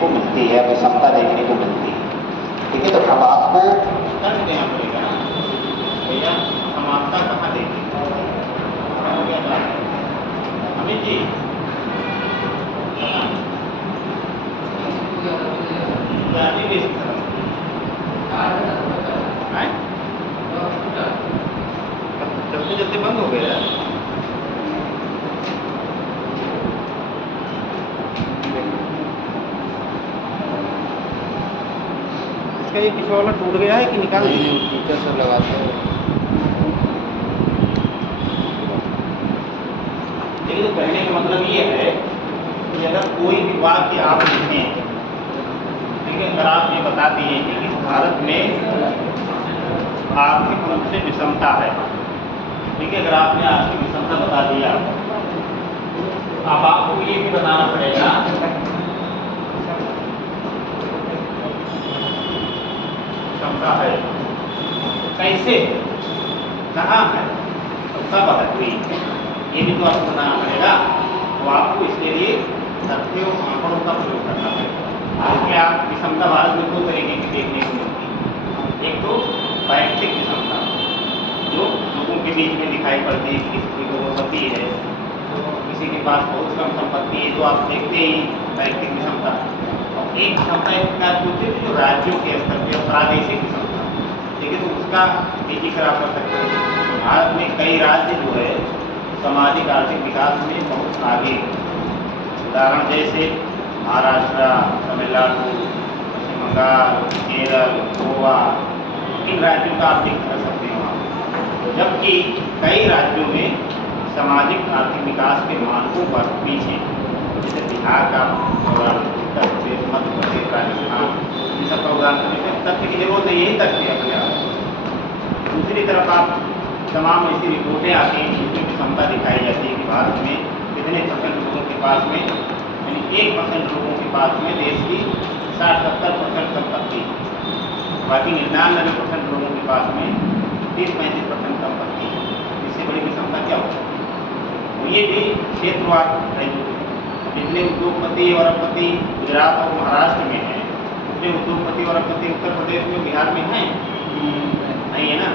को मिलती है, विषमता देखने को मिलती है। ठीक है, तो अब आपको तर्क देना पड़ेगा ना भैया, समानता कहाँ देंगे, हो गया बात हमें जी जाने भी इस तरह चलते चलते बंद हो गया यार। इसका ये पीछे वाला टूट गया है कि निकाल दिए? टीचर सब लगाते हैं। लेकिन तो कहने का मतलब ये है कि अगर कोई भी वाक्य आप लिखें, ठीक है, अगर आप ये बता दिए कि भारत में आर्थिक रूप से विषमता है, ठीक है, अगर आपने आर्थिक विषमता बता दिया, अब आपको ये भी बताना पड़ेगा क्षमता है कैसे, कहाँ है, कब हुई, ये भी तो आपको बताना पड़ेगा। तो आपको इसके लिए तथ्यों आंकड़ों का प्रयोग करना पड़ेगा। क्योंकि आप विषमता भारत में दो तरीके की देखने को मिलती है। एक तो वैयक्तिक विषमता जो लोगों के बीच में दिखाई पड़ती है कि किसी को संपत्ति है तो किसी के पास बहुत कम संपत्ति है, जो आप देखते ही वैयक्तिक विषमता। और एक विषमता एक प्रकार की होती है जो राज्यों के स्तर पर प्रादेशिक विषमता, ठीक है, तो उसका जिक्र आप कर सकते हैं। भारत में कई राज्य जो है सामाजिक आर्थिक विकास में बहुत आगे, उदाहरण जैसे महाराष्ट्र, तमिलनाडु, पश्चिम बंगाल, केरल, गोवा, इन राज्यों का आप जिक्र कर सकते हैं वहाँ। जबकि कई राज्यों में सामाजिक आर्थिक विकास के मानकों पर पीछे, जैसे बिहार का उदाहरण, उत्तर प्रदेश, मध्य प्रदेश, राजस्थान, इन सबका उदाहरण देते हैं। तथ्य की जरूरत है, यही तथ्य है अपने आप। दूसरी तरफ आप तमाम ऐसी रिपोर्टें आती हैं जिसमें विषमता दिखाई जाती है कि भारत में कितने परसेंट लोगों के पास में, यानी 1% लोगों के पास में देश की 60-70% संपत्ति, बाकी 99% लोगों के पास में 30-35% संपत्ति। इससे बड़ी विषमता क्या हो सकती है? तो ये भी क्षेत्रवाद है। जितने उद्योगपति और अरबपति गुजरात और महाराष्ट्र में हैं, उतने उद्योगपति और अरबपति उत्तर प्रदेश में, बिहार में हैं नहीं, है ना।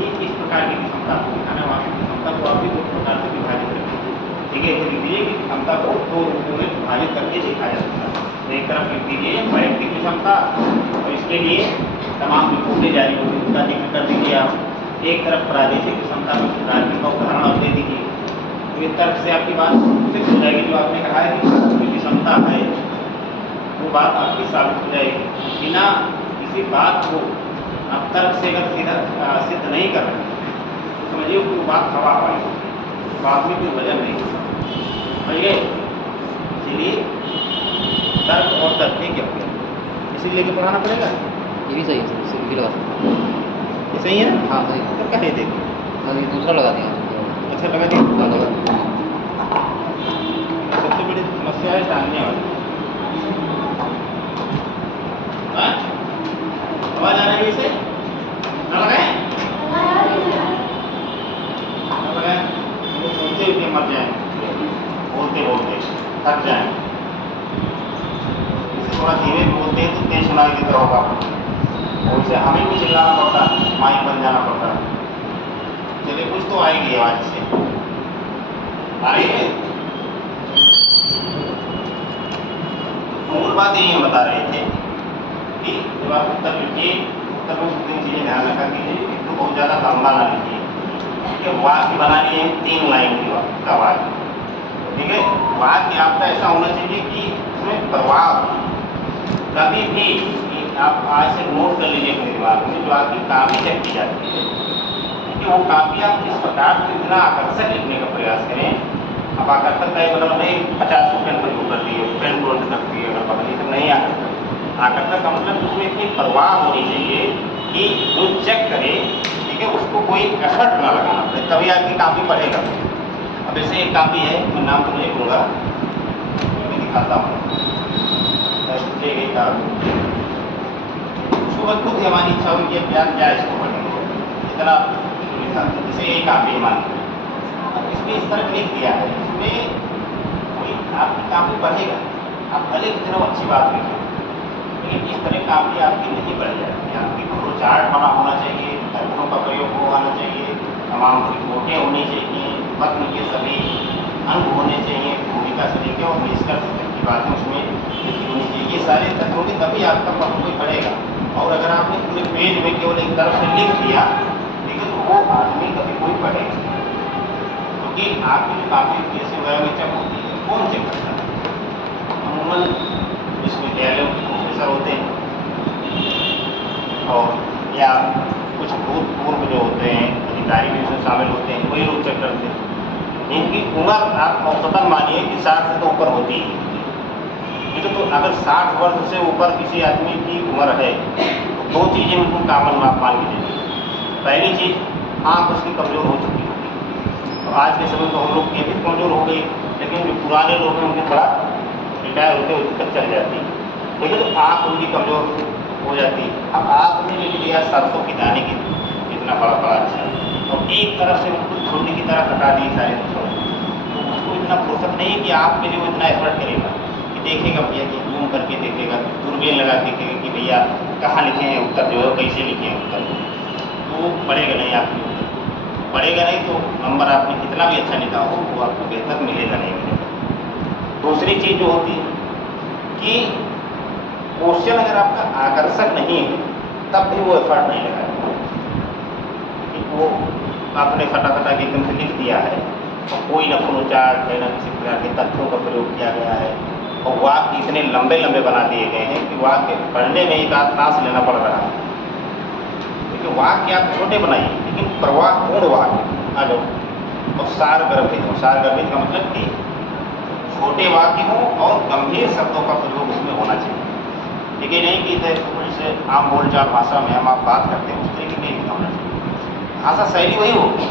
ये इस प्रकार की क्षमता को दिखाना, वहाँ की क्षमता को आप भी दो प्रकार से विभाजित करके, ठीक है, लिख दीजिए कि क्षमता को दो रूपों में विभाजित करके दिखाया जाता है। एक तरफ लिख दीजिए वैयक्तिक क्षमता, और इसके लिए तमाम रिपोर्टें जारी होगी, उसका जिक्र कर दीजिए आप। एक तरफ प्रादेशिक क्षमता में राज्य का उदाहरण आप दे दीजिए। तो इस तरफ से आपकी बात सिद्ध हो जाएगी। जो आपने कहा है कि क्षमता है, वो बात आपकी साबित हो जाएगी बिना किसी बात को आप तर्क से अगर सीधा सिद्ध नहीं कर रहे तो समझिए कि वो बात हवा हवाई होगी, बात में कोई वजन नहीं होगा, समझिए। इसीलिए तर्क और तथ्य क्या होगा, इसीलिए लेके पढ़ाना पड़ेगा। ये भी सही है, इसे भी लगा सकते हैं। ये सही है ना? हाँ सही है। तो क्या है, देखिए ये दूसरा लगा दिया। अच्छा लगा दिया। हाँ, लगा दिया। सबसे बड़ी समस्या है टालने वाली। आवाज आ रही है इसे? ना लगाए? ना लगाए? वो सुनते हुए मर जाए, बोलते बोलते थक जाए। इसे थोड़ा धीरे बोलते हैं तो तेज सुनाई देता होगा, और इसे हमें भी चिल्लाना पड़ता, माइक बन जाना पड़ता। चलिए कुछ तो आएगी आवाज से, आ रही है। मूल बात यही हम बता रहे थे कि जब आप उत्तर लिखिए, उत्तर में 3 चीज़ें ध्यान रखा कीजिए। एक तो बहुत ज़्यादा लंबा ना लिखिए, कि वाक्य बना लिए 3 लाइन का वाक्य, ठीक है। वाक्य आपका ऐसा होना चाहिए कि उसमें प्रभाव कभी भी, आप आज से नोट कर लीजिए अपने दिमाग में, जो आपकी कापी चेक की जाती है, क्योंकि वो कापी आप इस प्रकार से इतना आकर्षक लिखने का प्रयास करें। अब आकर्षक का मतलब नहीं 50 को पेन पर यूज कर दिए, पेन को कर दिए, अगर पकड़िए तो नहीं आकर्षक। आकर्षक का मतलब उसमें इतनी परवाह होनी चाहिए कि जो चेक करे, ठीक है, उसको कोई एफर्ट ना लगाना पड़े, तभी आपकी कापी पढ़ेगा। अब ऐसे एक कापी है, मैं नाम तो नहीं लूँगा, मैं दिखाता हूँ। उसको बस खुद हमारी इच्छा हुई कि प्यार क्या इसको पढ़ेंगे, इतना जैसे एक कापी मान, अब इसमें इस तरह लिख दिया है, इसमें कोई आपकी कापी पढ़ेगा, आप भले कितने अच्छी बात लिखें, लेकिन इस तरह काफी आपकी नहीं बढ़ जाती। आपकी फोटो चार्ट बना होना चाहिए, तथ्यों का प्रयोग हो आना चाहिए, तमाम रिपोर्टें होनी चाहिए, पत्र के सभी अंग होने चाहिए, भूमिका से लेकर और निष्कर्ष तक की बातें उसमें लिखी होनी चाहिए। ये सारे तथ्य होंगे तभी आपका पत्र कोई पढ़ेगा। और अगर आपने पूरे पेज में केवल एक तरफ से लिख दिया, लेकिन तो वो आदमी कभी कोई पढ़ेगा, क्योंकि आपकी जो काफी यूपीएससी वगैरह में चेक होती है, कौन चेक करता है? अमूमन विश्वविद्यालयों के प्रोफेसर होते हैं और या कुछ भूतपूर्व जो होते हैं अधिकारी भी उसमें शामिल होते हैं, वही लोग चेक करते हैं। इनकी उम्र आप औसतन मानिए कि 60 से तो ऊपर होती है, ठीक है। तो अगर 60 वर्ष से ऊपर किसी आदमी की उम्र है तो दो चीज़ें उनको कामन आप मान लीजिए। पहली चीज़, आँख उसकी कमज़ोर हो चुकी होगी। तो आज के समय में तो हम लोग की भी कमज़ोर हो गई, लेकिन जो पुराने लोग हैं उनके थोड़ा रिटायर होते हुए दिक्कत चल जाती है, ठीक है। तो आँख उनकी कमज़ोर हो जाती है। अब आँख में लिख दिया सरसों की दाने की इतना बड़ा बड़ा अच्छा, और एक तरफ से बिल्कुल छोटी की तरफ हटा दी सारे दूसरों, तो उसको इतना फुर्सत नहीं है कि आपके लिए वो इतना एफर्ट करेगा कि देखेगा भैया कि जूम करके देखेगा, दूरबीन लगा देखेगा कि भैया कहाँ लिखे हैं उत्तर, जो है कैसे लिखे हैं उत्तर, तो वो पढ़ेगा नहीं आपके उत्तर, पढ़ेगा नहीं तो नंबर आपने कितना भी अच्छा लिखा हो वो आपको बेहतर मिलेगा नहीं मिलेगा। दूसरी चीज़ जो होती है कि क्वेश्चन अगर आपका आकर्षक नहीं है तब भी वो एफर्ट नहीं लगाएगा। वो आपने फटाफटा के एकदम से लिख दिया है और कोई न पुनरुच्चार है, न किसी प्रकार के तथ्यों का प्रयोग किया गया है, और वाक्य इतने लंबे लंबे बना दिए गए हैं कि वाक्य पढ़ने में एक आध सांस लेना पड़ रहा है। क्योंकि वाक्य आप छोटे बनाइए लेकिन प्रवाहपूर्ण वाक्य आ जाओ, और सारगर्भित हो। सारगर्भित का मतलब कि छोटे वाक्य हों और गंभीर शब्दों का प्रयोग उसमें होना चाहिए। लेकिन नहीं कि जैसे आम बोलचाल भाषा में हम आप बात करते हैं उस तरीके में नहीं होना चाहिए। भाषा शैली वही होगी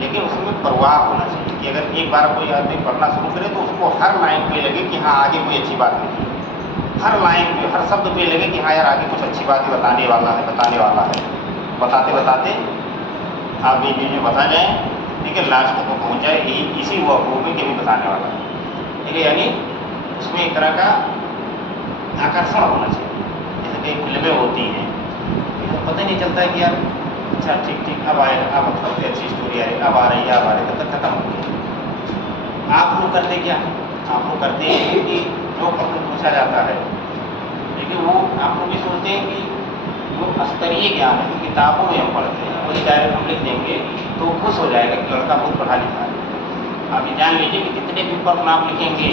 लेकिन उसमें प्रवाह होना चाहिए कि अगर एक बार कोई आदमी पढ़ना शुरू करे तो उसको हर लाइन पे लगे कि हाँ आगे कोई अच्छी बात लिखी है, हर लाइन पे हर शब्द पे लगे कि हाँ यार आगे कुछ अच्छी बात बताने वाला है। बताते बताते आप बीच बीच में बता जाएँ, ठीक है, लास्ट तक पहुँच जाए, यही इसी वो के भी बताने वाला है, ठीक है। यानी उसमें एक तरह का आकर्षण होना चाहिए। जैसे कई फिल्में होती हैं तो पता ही नहीं चलता है कि यार अच्छा ठीक अब आएगा, अब सबसे अच्छी स्टोरी आई, अब आ रही है, अब आ रही है, तब तक खत्म हो गया। आप लोग करते क्या? आप लोग करते हैं कि जो प्रश्न पूछा जाता है, लेकिन वो आप लोग भी सोचते हैं कि वो स्तरीय ज्ञान है, किताबों में हम पढ़ते हैं, वही डायरेक्ट हम लिख देंगे तो खुश हो जाएगा कि लड़का बहुत पढ़ा लिखा है। आप ये जान लीजिए कि जितने भी प्रश्न आप लिखेंगे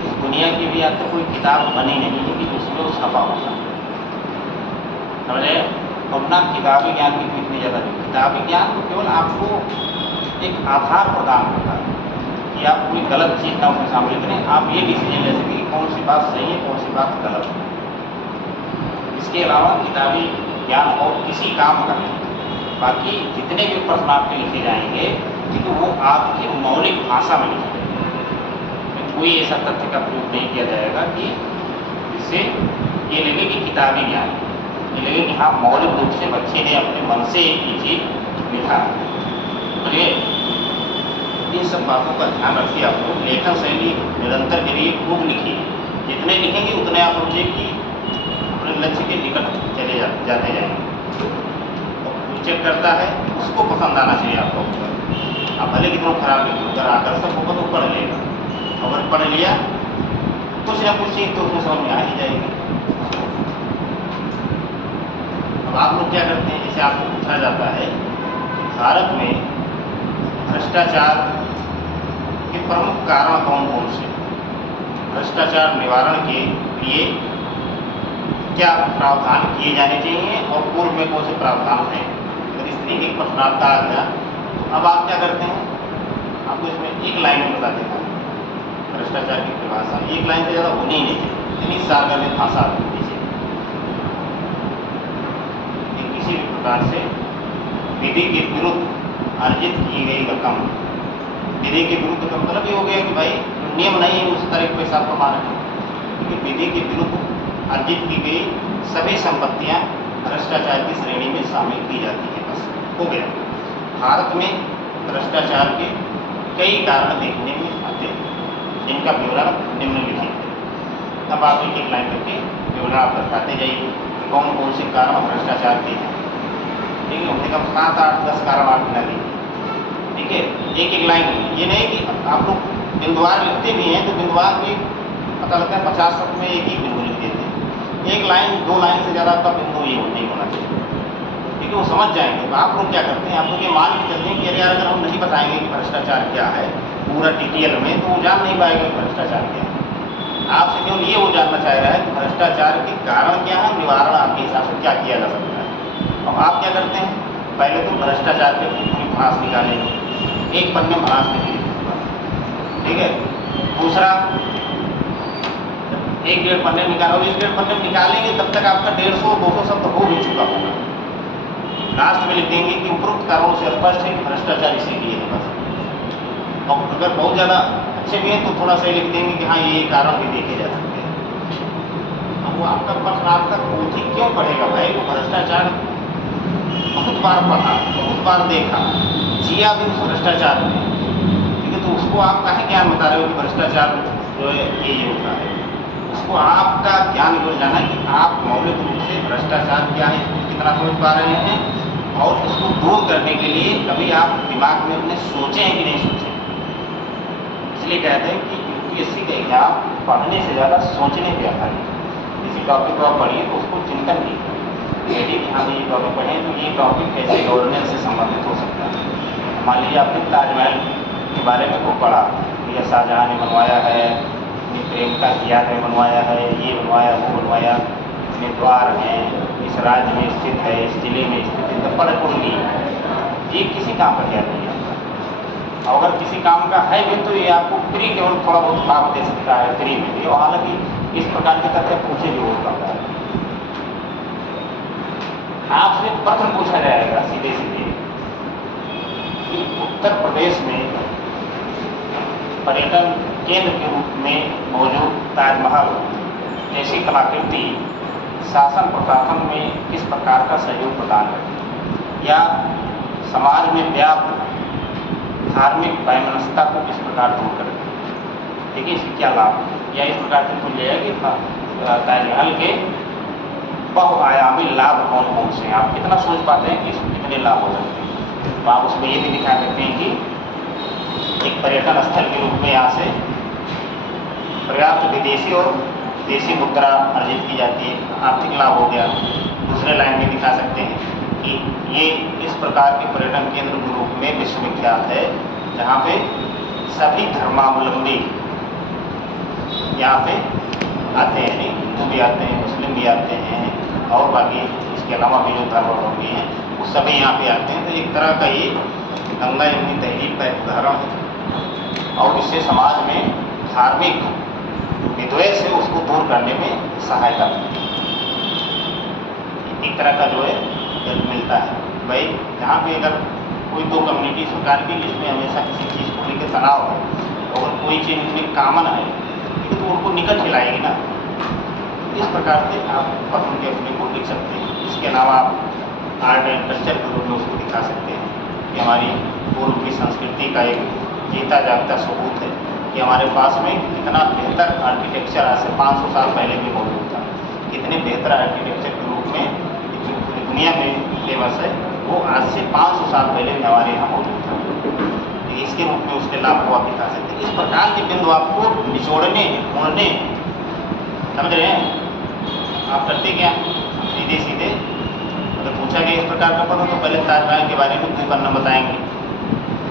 इस दुनिया की भी आज तक कोई किताब बनी नहीं है कि उसमें वो छपा होगा, समझे। और ना किताबी ज्ञान की इतनी ज़्यादा नहीं। किताबी ज्ञान तो केवल आपको एक आधार प्रदान करता है कि आप कोई गलत चीज़ ना उसमें शामिल करें, आप ये डिसीजन ले सकें कि कौन सी बात सही है, कौन सी बात गलत है। इसके अलावा किताबी ज्ञान और किसी काम का नहीं। बाकी जितने भी प्रश्न आपके लिखे जाएंगे तो वो आपकी मौलिक भाषा में लिखे जाएंगे, कोई ऐसा तथ्य का प्रयोग नहीं किया जाएगा कि जिससे ये लगे कि किताबी ज्ञान, ये लगे कि हाँ मौलिक रूप से बच्चे ने अपने मन से एक ही चीज लिखा। तो ये इन सब बातों का ध्यान रखिए। आप लोग लेखन शैली निरंतर करिए, खूब लिखिए, जितने लिखेंगे उतने आप समझिए कि अपने लक्ष्य के निकट चले जाते जाएंगे। तो चेक करता है उसको पसंद आना चाहिए आपको। आप भले कितना खराब लिखें, अगर आकर्षक होगा तो पढ़ लेगा, अगर पढ़ लिया कुछ ना कुछ चीज़ तो उसमें समझ में आ ही जाएगी। अब आप लोग क्या करते हैं, जैसे आपको पूछा जाता है भारत में भ्रष्टाचार के प्रमुख कारण कौन कौन से, भ्रष्टाचार निवारण के लिए क्या प्रावधान किए जाने चाहिए और पूर्व में कौन से प्रावधान हैं। अगर इस तरीके के प्रश्न आपका आ गया तो अब आप क्या करते हैं, आपको इसमें एक लाइन में बता देता हूँ। भ्रष्टाचार की परिभाषा एक लाइन से ज़्यादा होनी ही नहीं चाहिए, इतनी सार्वजनिक भाषा होनी चाहिए। किसी भी प्रकार से विधि के विरुद्ध अर्जित की गई रकम, विधि के विरुद्ध का मतलब ये हो गया कि भाई नियम नहीं है उस तरह पैसा कमाना है, क्योंकि विधि के विरुद्ध अर्जित की गई सभी संपत्तियां भ्रष्टाचार की श्रेणी में शामिल की जाती हैं। बस हो गया। भारत में भ्रष्टाचार के कई कारण देखने में आते हैं, जिनका विवरण निम्नलिखित है। अब आप एक एक लाइन करके विवरण आप बताते जाइए कौन कौन से कारण भ्रष्टाचार के हैं। ठीक है, हमने कम 7, 8, 10 कारण आप गिना लीजिए। ठीक है, एक एक लाइन में, ये नहीं कि आप लोग बिंदुवार लिखते भी हैं तो बिंदुवार में पता लगता है 50 शब्द में एक ही बिंदु लिख देते हैं। एक लाइन 2 लाइन से ज़्यादा आपका बिंदु ये नहीं होना चाहिए। ठीक है, वो समझ जाएंगे। तो आप लोग क्या करते हैं, आप लोग ये मान के चलते हैं कि अरे यार अगर हम नहीं बताएंगे कि भ्रष्टाचार क्या है पूरा डिटेल में तो वो जान नहीं पाएगा कि भ्रष्टाचार क्या है। आपसे केवल ये वो जानना चाह रहा है कि भ्रष्टाचार के कारण क्या है, निवारण आपके हिसाब से क्या किया जा सकता है। अब आप क्या करते हैं, पहले तो भ्रष्टाचार के पूरी भ्रांस निकालेंगे, एक पन्ने भ्रांस निकलेगी। ठीक है, दूसरा 1-1.5 पन्ने निकालोगे, 1-1.5 पन्ने निकालेंगे तब तक आपका 150-200 शब्द हो भी चुका होगा। लास्ट में लिख देंगे कि उपरोक्त कारणों से स्पष्ट है कि भ्रष्टाचार इसीलिए है बस। और अगर बहुत ज़्यादा अच्छे भी हैं तो थोड़ा सा लिख देंगे कि हाँ ये कारण भी देखे जा सकते हैं। अब वो आपका प्रश्न आपका पोथी क्यों पढ़ेगा भाई, वो भ्रष्टाचार बहुत बार पढ़ा, बहुत बार देखा, जिया भी उस भ्रष्टाचार में। ठीक है, तो उसको आप काहे ज्ञान बता रहे हो कि भ्रष्टाचार जो है ये होता है। उसको आपका ज्ञान हो जाना कि आप मौलिक रूप से भ्रष्टाचार क्या है इसको कितना समझ पा रहे हैं और इसको दूर करने के लिए कभी आप दिमाग में अपने सोचे हैं कि नहीं सोचे। इसलिए कहते हैं कि यूपीएससी का एग्जाम पढ़ने से ज़्यादा सोचने पे आता है। किसी टॉपिक को आप पढ़िए तो उसको चिंतन कीजिए, यदि हाँ ये टॉपिक पढ़ें तो ये टॉपिक कैसे गवर्नेंस से संबंधित हो सकता है। मान लीजिए आपने ताजमहल के बारे में को पढ़ा, यह शाहजहाँ ने बनवाया है, अपनी प्रेमिका की याद में बनवाया है, ये बनवाया वो बनवाया, इसमें द्वार हैं, इस राज्य में स्थित है, इस जिले में स्थित है, तो पढ़ ली। ये किसी काम का ज्ञान नहीं है। अगर किसी काम का है भी तो ये आपको फ्री केवल थोड़ा बहुत लाभ दे सकता है फ्री में भी, और हालांकि इस प्रकार के तथ्य पूछे भी हो सकता है। आपसे प्रश्न पूछा जाएगा सीधे सीधे कि उत्तर प्रदेश में पर्यटन केंद्र के रूप में मौजूद ताजमहल जैसी कलाकृति शासन प्रशासन में किस प्रकार का सहयोग प्रदान करती है, या समाज में व्याप्त धार्मिक वैमनस्यता को किस प्रकार दूर करती है। देखिए इसके क्या लाभ है, या इस प्रकार से पूछ लिया कि ताजमहल के बहुआयामी लाभ कौन कौन से हैं, आप कितना सोच पाते हैं कि इसमें कितने लाभ हो सकते हैं। तो आप उसमें ये भी दिखा सकते हैं कि एक पर्यटन स्थल के रूप में यहाँ से पर्याप्त विदेशी और देसी मुद्रा अर्जित की जाती है, आर्थिक लाभ हो गया। दूसरे लाइन में दिखा सकते हैं कि ये इस प्रकार के पर्यटन केंद्र के रूप में विश्वविख्यात है जहाँ पे सभी धर्मावलंबी यहाँ पे आते हैं, हिंदू भी आते हैं, मुस्लिम भी आते हैं, और बाकी इसके अलावा भी जो धर्मावलंबी हैं वो सभी यहाँ पे आते हैं। तो एक तरह का ये गंगा यमुनी तहजीब का एक उदाहरण है, और इससे समाज में धार्मिक विद्वेष है उसको दूर करने में सहायता मिलती है। एक तरह का जो है हेल्प मिलता है। भाई जहाँ पे अगर कोई 2 कम्युनिटी इस प्रकार की जिसमें हमेशा किसी चीज़ को लेकर तनाव है, अगर कोई चीज़ उनमें कॉमन है तो उनको निकट खिलाएगी ना। इस प्रकार से आप पसंद के अपने को लिख सकते हैं। इसके अलावा आप आर्ट एंड कल्चर के रूप में उसको दिखा सकते हैं कि हमारी पूर्व की संस्कृति का एक जीता जागता सबूत है कि हमारे पास में कितना बेहतर आर्किटेक्चर आज से 500 साल पहले भी मौजूद था। कितने बेहतर आर्किटेक्चर के रूप में पूरी दुनिया में फेमस है, वो आज से 500 साल पहले भी हमारे यहाँ मौजूद था। इसके रूप में उसके लाभ को आप दिखा सकते हैं। इस प्रकार के बिंदु आपको निचोड़ने ढूंढने, समझ रहे हैं आप करते क्या, सीधे सीधे अगर पूछा गया इस प्रकार का पढ़ो तो पहले ताजमहल के बारे में 2 पन्ना बताएंगे।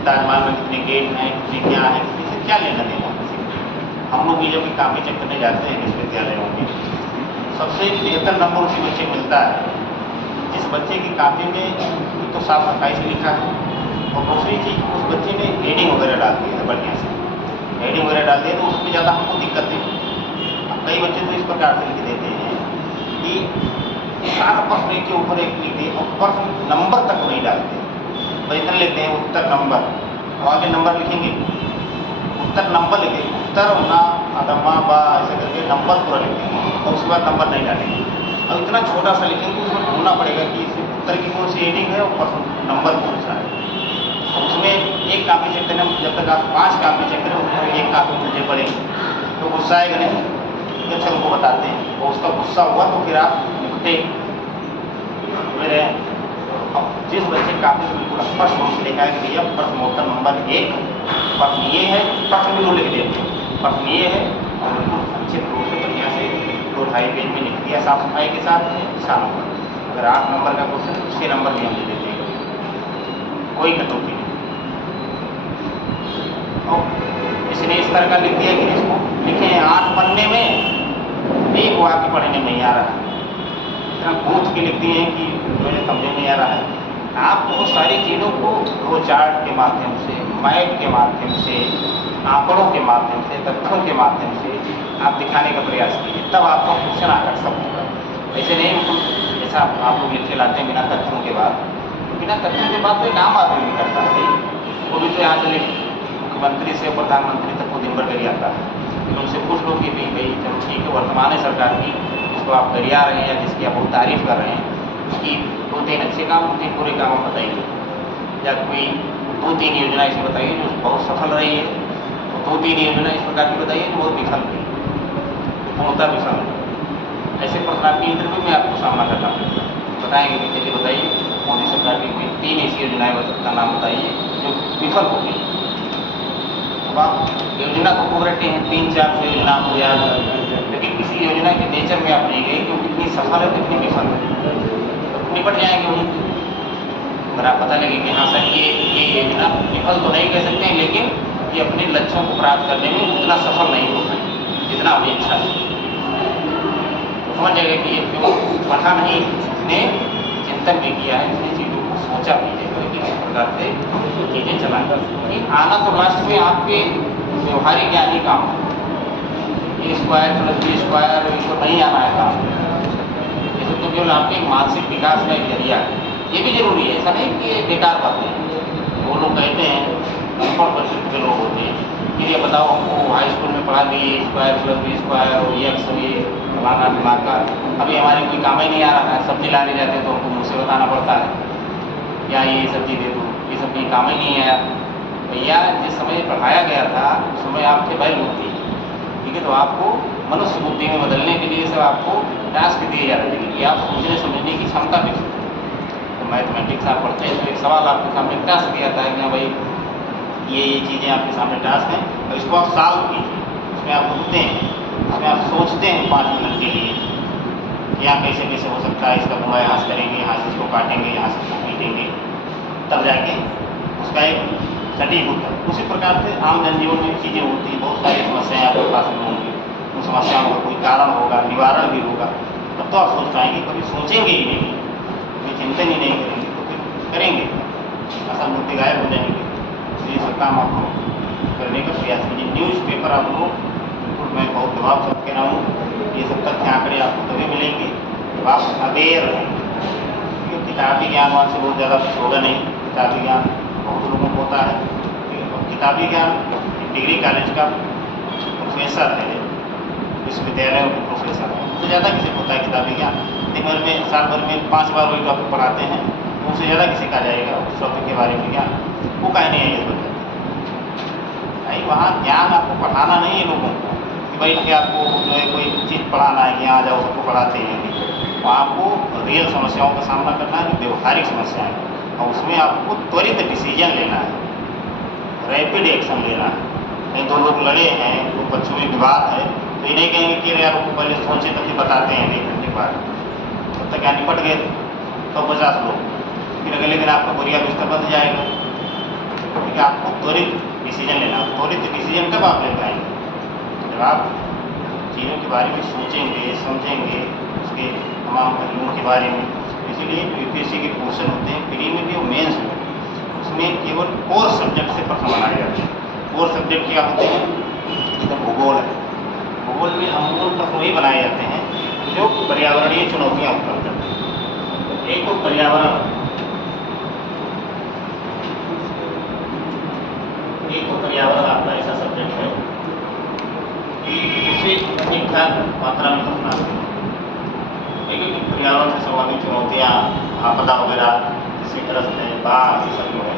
ताजमहल में कितने गेट हैं, कितने क्या है, किसी क्या लेना देना। हम लोग ये जब भी काफ़ी चेक करने जाते हैं विश्वविद्यालयों में, सबसे बेहतर नंबर उसी बच्चे को मिलता है जिस बच्चे की कापी में तो साफ सफाई से लिखा है, और दूसरी चीज़ उस बच्चे ने हेडिंग वगैरह डाल दी है बढ़िया से, हेडिंग वगैरह डाल दिया तो उसमें ज़्यादा हमको दिक्कत नहीं। अब कई बच्चे तो इस प्रकार से लिख देते हैं कि 7 प्रश्न के ऊपर एक लिख दिए और प्रश्न नंबर तक नहीं डालते। तो इतना लिखते हैं उत्तर नंबर, और आगे नंबर लिखेंगे, उत्तर नंबर लिखेंगे, उत्तर ना अदमा बा ऐसे करके नंबर पूरा लिखेंगे और उसके बाद नंबर नहीं डालेंगे। अब इतना छोटा सा लिखेंगे उसमें ढूंढना पड़ेगा कि इस उत्तर की कौन सी हेडिंग है और प्रश्न नंबर कौन सा है। तो उसमें एक कापी चेक करें, जब तक आप 5 कापी चेक करें उसमें एक कापी मुझे पड़ेगी तो गुस्सा आएगा नहीं। जब से उनको बताते हैं और उसका गुस्सा हुआ तो फिर आप लिखते मेरे जिस बच्चे का आपने बिल्कुल स्पष्ट रूप से लिखा है कि भैया प्रश्नोत्तर नंबर 1 प्रश्न ये है, प्रश्न भी लिख देते हैं, प्रश्न ये है और बिल्कुल संक्षिप्त रूप से बढ़िया से 2-2.5 पेज में लिख दिया साफ सफाई के साथ 6 नंबर। अगर 8 नंबर का क्वेश्चन तो 6 नंबर भी हम दे देते हैं, कोई कटौती नहीं। और इसने इस तरह का लिख दिया कि इसको लिखे 8 पन्ने में एक वाक्य पढ़ने नहीं आ रहा है, इतना गूंथ के लिख दिए हैं कि मुझे समझ नहीं आ रहा है। आप बहुत सारी चीज़ों को रो चार्ट के माध्यम से, मैप के माध्यम से, आंकड़ों के माध्यम से, तथ्यों के माध्यम से आप दिखाने का प्रयास कीजिए, तब आपका क्वेश्चन आकर्षक होगा। ऐसे नहीं जैसा आप लोग लिखे लाते हैं बिना तथ्यों के बाद, बिना तथ्यों के बाद तो एक आम आदमी नहीं करता है, वो भी तो यहाँ से मुख्यमंत्री से प्रधानमंत्री तक को दिन भर कर आता है। फिर उनसे पूछ लो कि भाई चलो ठीक है, वर्तमान है सरकार की जिसको आप गरिया रहे हैं या जिसकी आप बहुत तारीफ कर रहे हैं, उसकी 2-3 अच्छे काम, 2-3 बुरे काम आप बताइए, या कोई 2-3 योजना ऐसी बताइए जो बहुत सफल रही है, तो 2-3 योजना इस प्रकार की बताइए जो बहुत विफल हुई, पूर्णतः विफल हुई। ऐसे प्रश्न आपकी इंटरव्यू में आपको सामना करना पड़ेगा। बताएंगे कि चलिए बताइए मोदी सरकार की कोई 3 ऐसी योजनाएं का नाम बताइए जो विफल हो गई। अब आप योजना को खूब रटे हैं, 3-4 योजना आपको याद है, लेकिन किसी योजना के नेचर में आप नहीं गए कि वो कितनी सफल है कितनी विफल है, तो निपट जाएंगे उनकी। अगर आप पता लगे कि हाँ सर ये योजना विफल तो नहीं कह सकते हैं, लेकिन ये अपने लक्ष्यों को प्राप्त करने में उतना सफल नहीं हो पाए जितना अपनी इच्छा थी, तो समझ जाएगा कि ये जो पढ़ा नहीं इसने चिंतन भी किया है, इसने चीज़ों को सोचा भी है कि किस प्रकार से चीज़ें चलाएं। आना तो लास्ट में आपके व्यवहारिक ज्ञान ही काम है, ए स्क्वायर प्लस बी स्क्वायर इनको नहीं आना है काम, जैसे तो केवल आपके एक मानसिक विकास का एक जरिया है, ये भी जरूरी है। ऐसा नहीं कि ये बेकार बातें हैं। वो लोग कहते हैं अनपढ़ प्रकृति के लोग होते हैं कि ये बताओ हमको हाई स्कूल में पढ़ा दिए स्क्वायर प्लस बी स्क्वायर और ये अक्सर ये फलाना दिमाग का, अभी हमारे कोई काम ही नहीं आ रहा है, सब्जी लाने जाते हैं तो हमको मुँह से बताना पड़ता है या ये सब्जी दे दो, ये सब्जी काम ही नहीं आया। भैया जिस समय पढ़ाया गया था उस समय आपके बैल बुद्धि, ठीक है, तो आपको मनुष्य बुद्धि में बदलने के लिए सब आपको टास्क दिए जा रहे थे कि आप सोचने समझने की क्षमता विकसित हो। तो मैथमेटिक्स आप पढ़ते हैं तो एक सवाल आपके सामने टास्क दिया था कि हाँ भाई ये चीज़ें आपके सामने टास्क हैं और इसको आप सॉल्व कीजिए। उसमें आप रुकते हैं, उसमें आप सोचते हैं 5 मिनट के लिए कि यहाँ कैसे कैसे हो सकता है, इसका गुणा यहाँ से करेंगे, यहाँ से इसको काटेंगे, यहाँ से इसको पीटेंगे, तब जाके उसका एक सटीक उत्तर। उसी प्रकार से आम जनजीवन में चीज़ें होती हैं, बहुत सारी समस्याएं आपके पास में होंगी, उन समस्याओं का कोई कारण होगा, निवारण भी होगा, तब तो आप सोच पाएंगे। कभी सोचेंगे ही नहीं, कभी चिंतन ही नहीं करेंगे तो फिर करेंगे असल मुद्दे गायब हो जाएंगे। तो ये सब काम आपको करने का प्रयास कीजिए। न्यूज़पेपर आपको बिल्कुल मैं बहुत दबाव सब कह रहा हूँ, ये सब तथ्य आंकड़े आपको तभी मिलेंगे जब आप अवेयर रहेंगे, क्योंकि किताबी ज्ञान वहाँ से बहुत ज़्यादा कुछ होगा नहीं। किताबी ज्ञान बहुत लोगों को होता है, किताबी ज्ञान डिग्री कॉलेज का प्रोफेसर है, विश्वविद्यालयों के प्रोफेसर है, उससे ज़्यादा किसी को होता है किताबी ज्ञान। दिन भर में साल भर में 5 बार वही टॉपिक पढ़ाते हैं, उससे ज़्यादा किसी का जाएगा उस टॉपिक के बारे में ज्ञान, वो काहे नहीं है भाई। वहाँ ज्ञान आपको पढ़ाना नहीं है लोगों को कि भाई कि आपको जो है कोई चीज़ पढ़ाना है कि यहाँ जाओ सबको पढ़ाते हैं, वहाँ आपको रियल समस्याओं का सामना करना है, व्यवहारिक समस्याएँ, और उसमें आपको त्वरित डिसीजन लेना है, रैपिड एक्शन लेना है। नहीं 2 लोग लड़े हैं, 2 बच्चों में विवाद है, तो ये नहीं कहेंगे कि यार वो पहले सोचे तब बताते हैं 1 घंटे बाद, तब तक यहाँ निपट गए तो 50 लोग, फिर अगले दिन आपका बोरिया बिस्तर बंध जाएगा। क्योंकि आपको त्वरित डिसीजन लेना, त्वरित डिसीजन कब आप ले पाएंगे जब आप चीज़ों के बारे में सोचेंगे, समझेंगे, उसके तमाम पहलुओं के बारे में। इसीलिए यूपीएससी के क्वेश्चन होते हैं प्री में भी और मेन्स में, उसमें केवल कोर सब्जेक्ट से प्रश्न बनाए जाते हैं। कोर सब्जेक्ट क्या होते हैं? जैसे भूगोल है, भूगोल में अमूल प्रश्न वही बनाए जाते हैं जो पर्यावरणीय चुनौतियाँ उत्पन्न करते हैं। एक तो पर्यावरण, आपका ऐसा सब्जेक्ट है कि उसे ठीक ठाक मात्रा में पढ़ना है, लेकिन पर्यावरण से संबंधित चुनौतियाँ, आपदा वगैरह जिससे ग्रस्त है, बाढ़, ये सब जो है,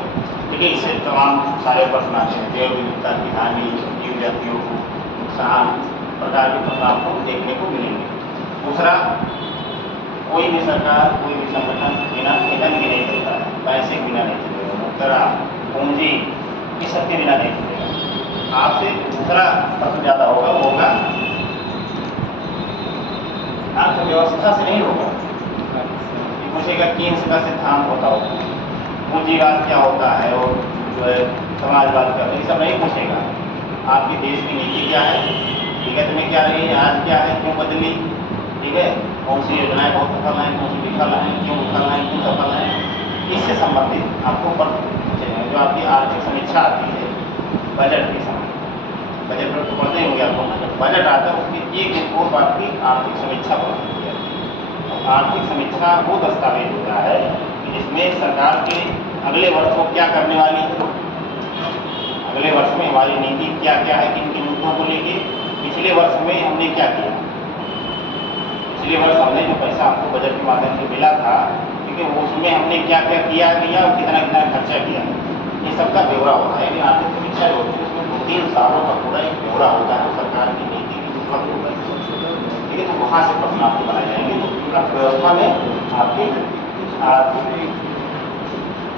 ठीक है, इससे तमाम सारे प्रश्न आते हैं। जैव विविधता की हानि, जीव जातियों को नुकसान, प्रकार के प्रश्न आपको देखने को मिलेंगे। दूसरा, कोई भी सरकार, कोई भी संगठन बिना ईंधन के नहीं चलता है, पैसे के बिना नहीं चलेगा, मुद्रा, पूंजी, इस सब के बिना नहीं चलेगा। आपसे दूसरा प्रश्न ज़्यादा होगा, वो होगा अर्थव्यवस्था से नहीं होगा, पूछेगा केन्स का सिद्धांत बताओ, पूंजीवाद क्या होता है और जो है समाजवाद क्या होता है, ये सब नहीं पूछेगा। आपके देश की नीति क्या है, विगत में क्या रही है, आज क्या है, क्यों बदली, ठीक है, कौन सी योजनाएं बहुत सफल हैं, कौन सी विफल हैं, क्यों विफल हैं, क्यों सफल हैं, इससे संबंधित आपको प्रश्न पूछे हैं। जो आपकी आर्थिक समीक्षा आती है बजट के समय, बजट में तो पढ़ते ही होंगे आपको, जब बजट आता है उसकी एक रिपोर्ट आपकी आर्थिक समीक्षा पर होती है। आर्थिक समीक्षा वो दस्तावेज होता है कि जिसमें सरकार के अगले वर्ष को क्या करने वाली है, अगले वर्ष में हमारी नीति क्या क्या है, किन किन मुद्दों को लेके, पिछले वर्ष में हमने क्या किया, पिछले वर्ष हमने जो पैसा आपको बजट के माध्यम से मिला था, ठीक है, वो उसमें हमने क्या क्या किया और कितना कितना खर्चा किया, ये सबका ब्यौरा होता है। यदि आर्थिक समीक्षा जो होती है उसमें 2-3 सालों का पूरा एक ब्यौरा होता है सरकार की नीति की उपलब्ध होता है, ठीक है। तो वहाँ से प्रश्न आपको बनाए जाएंगे। तो अर्थव्यवस्था में आपकी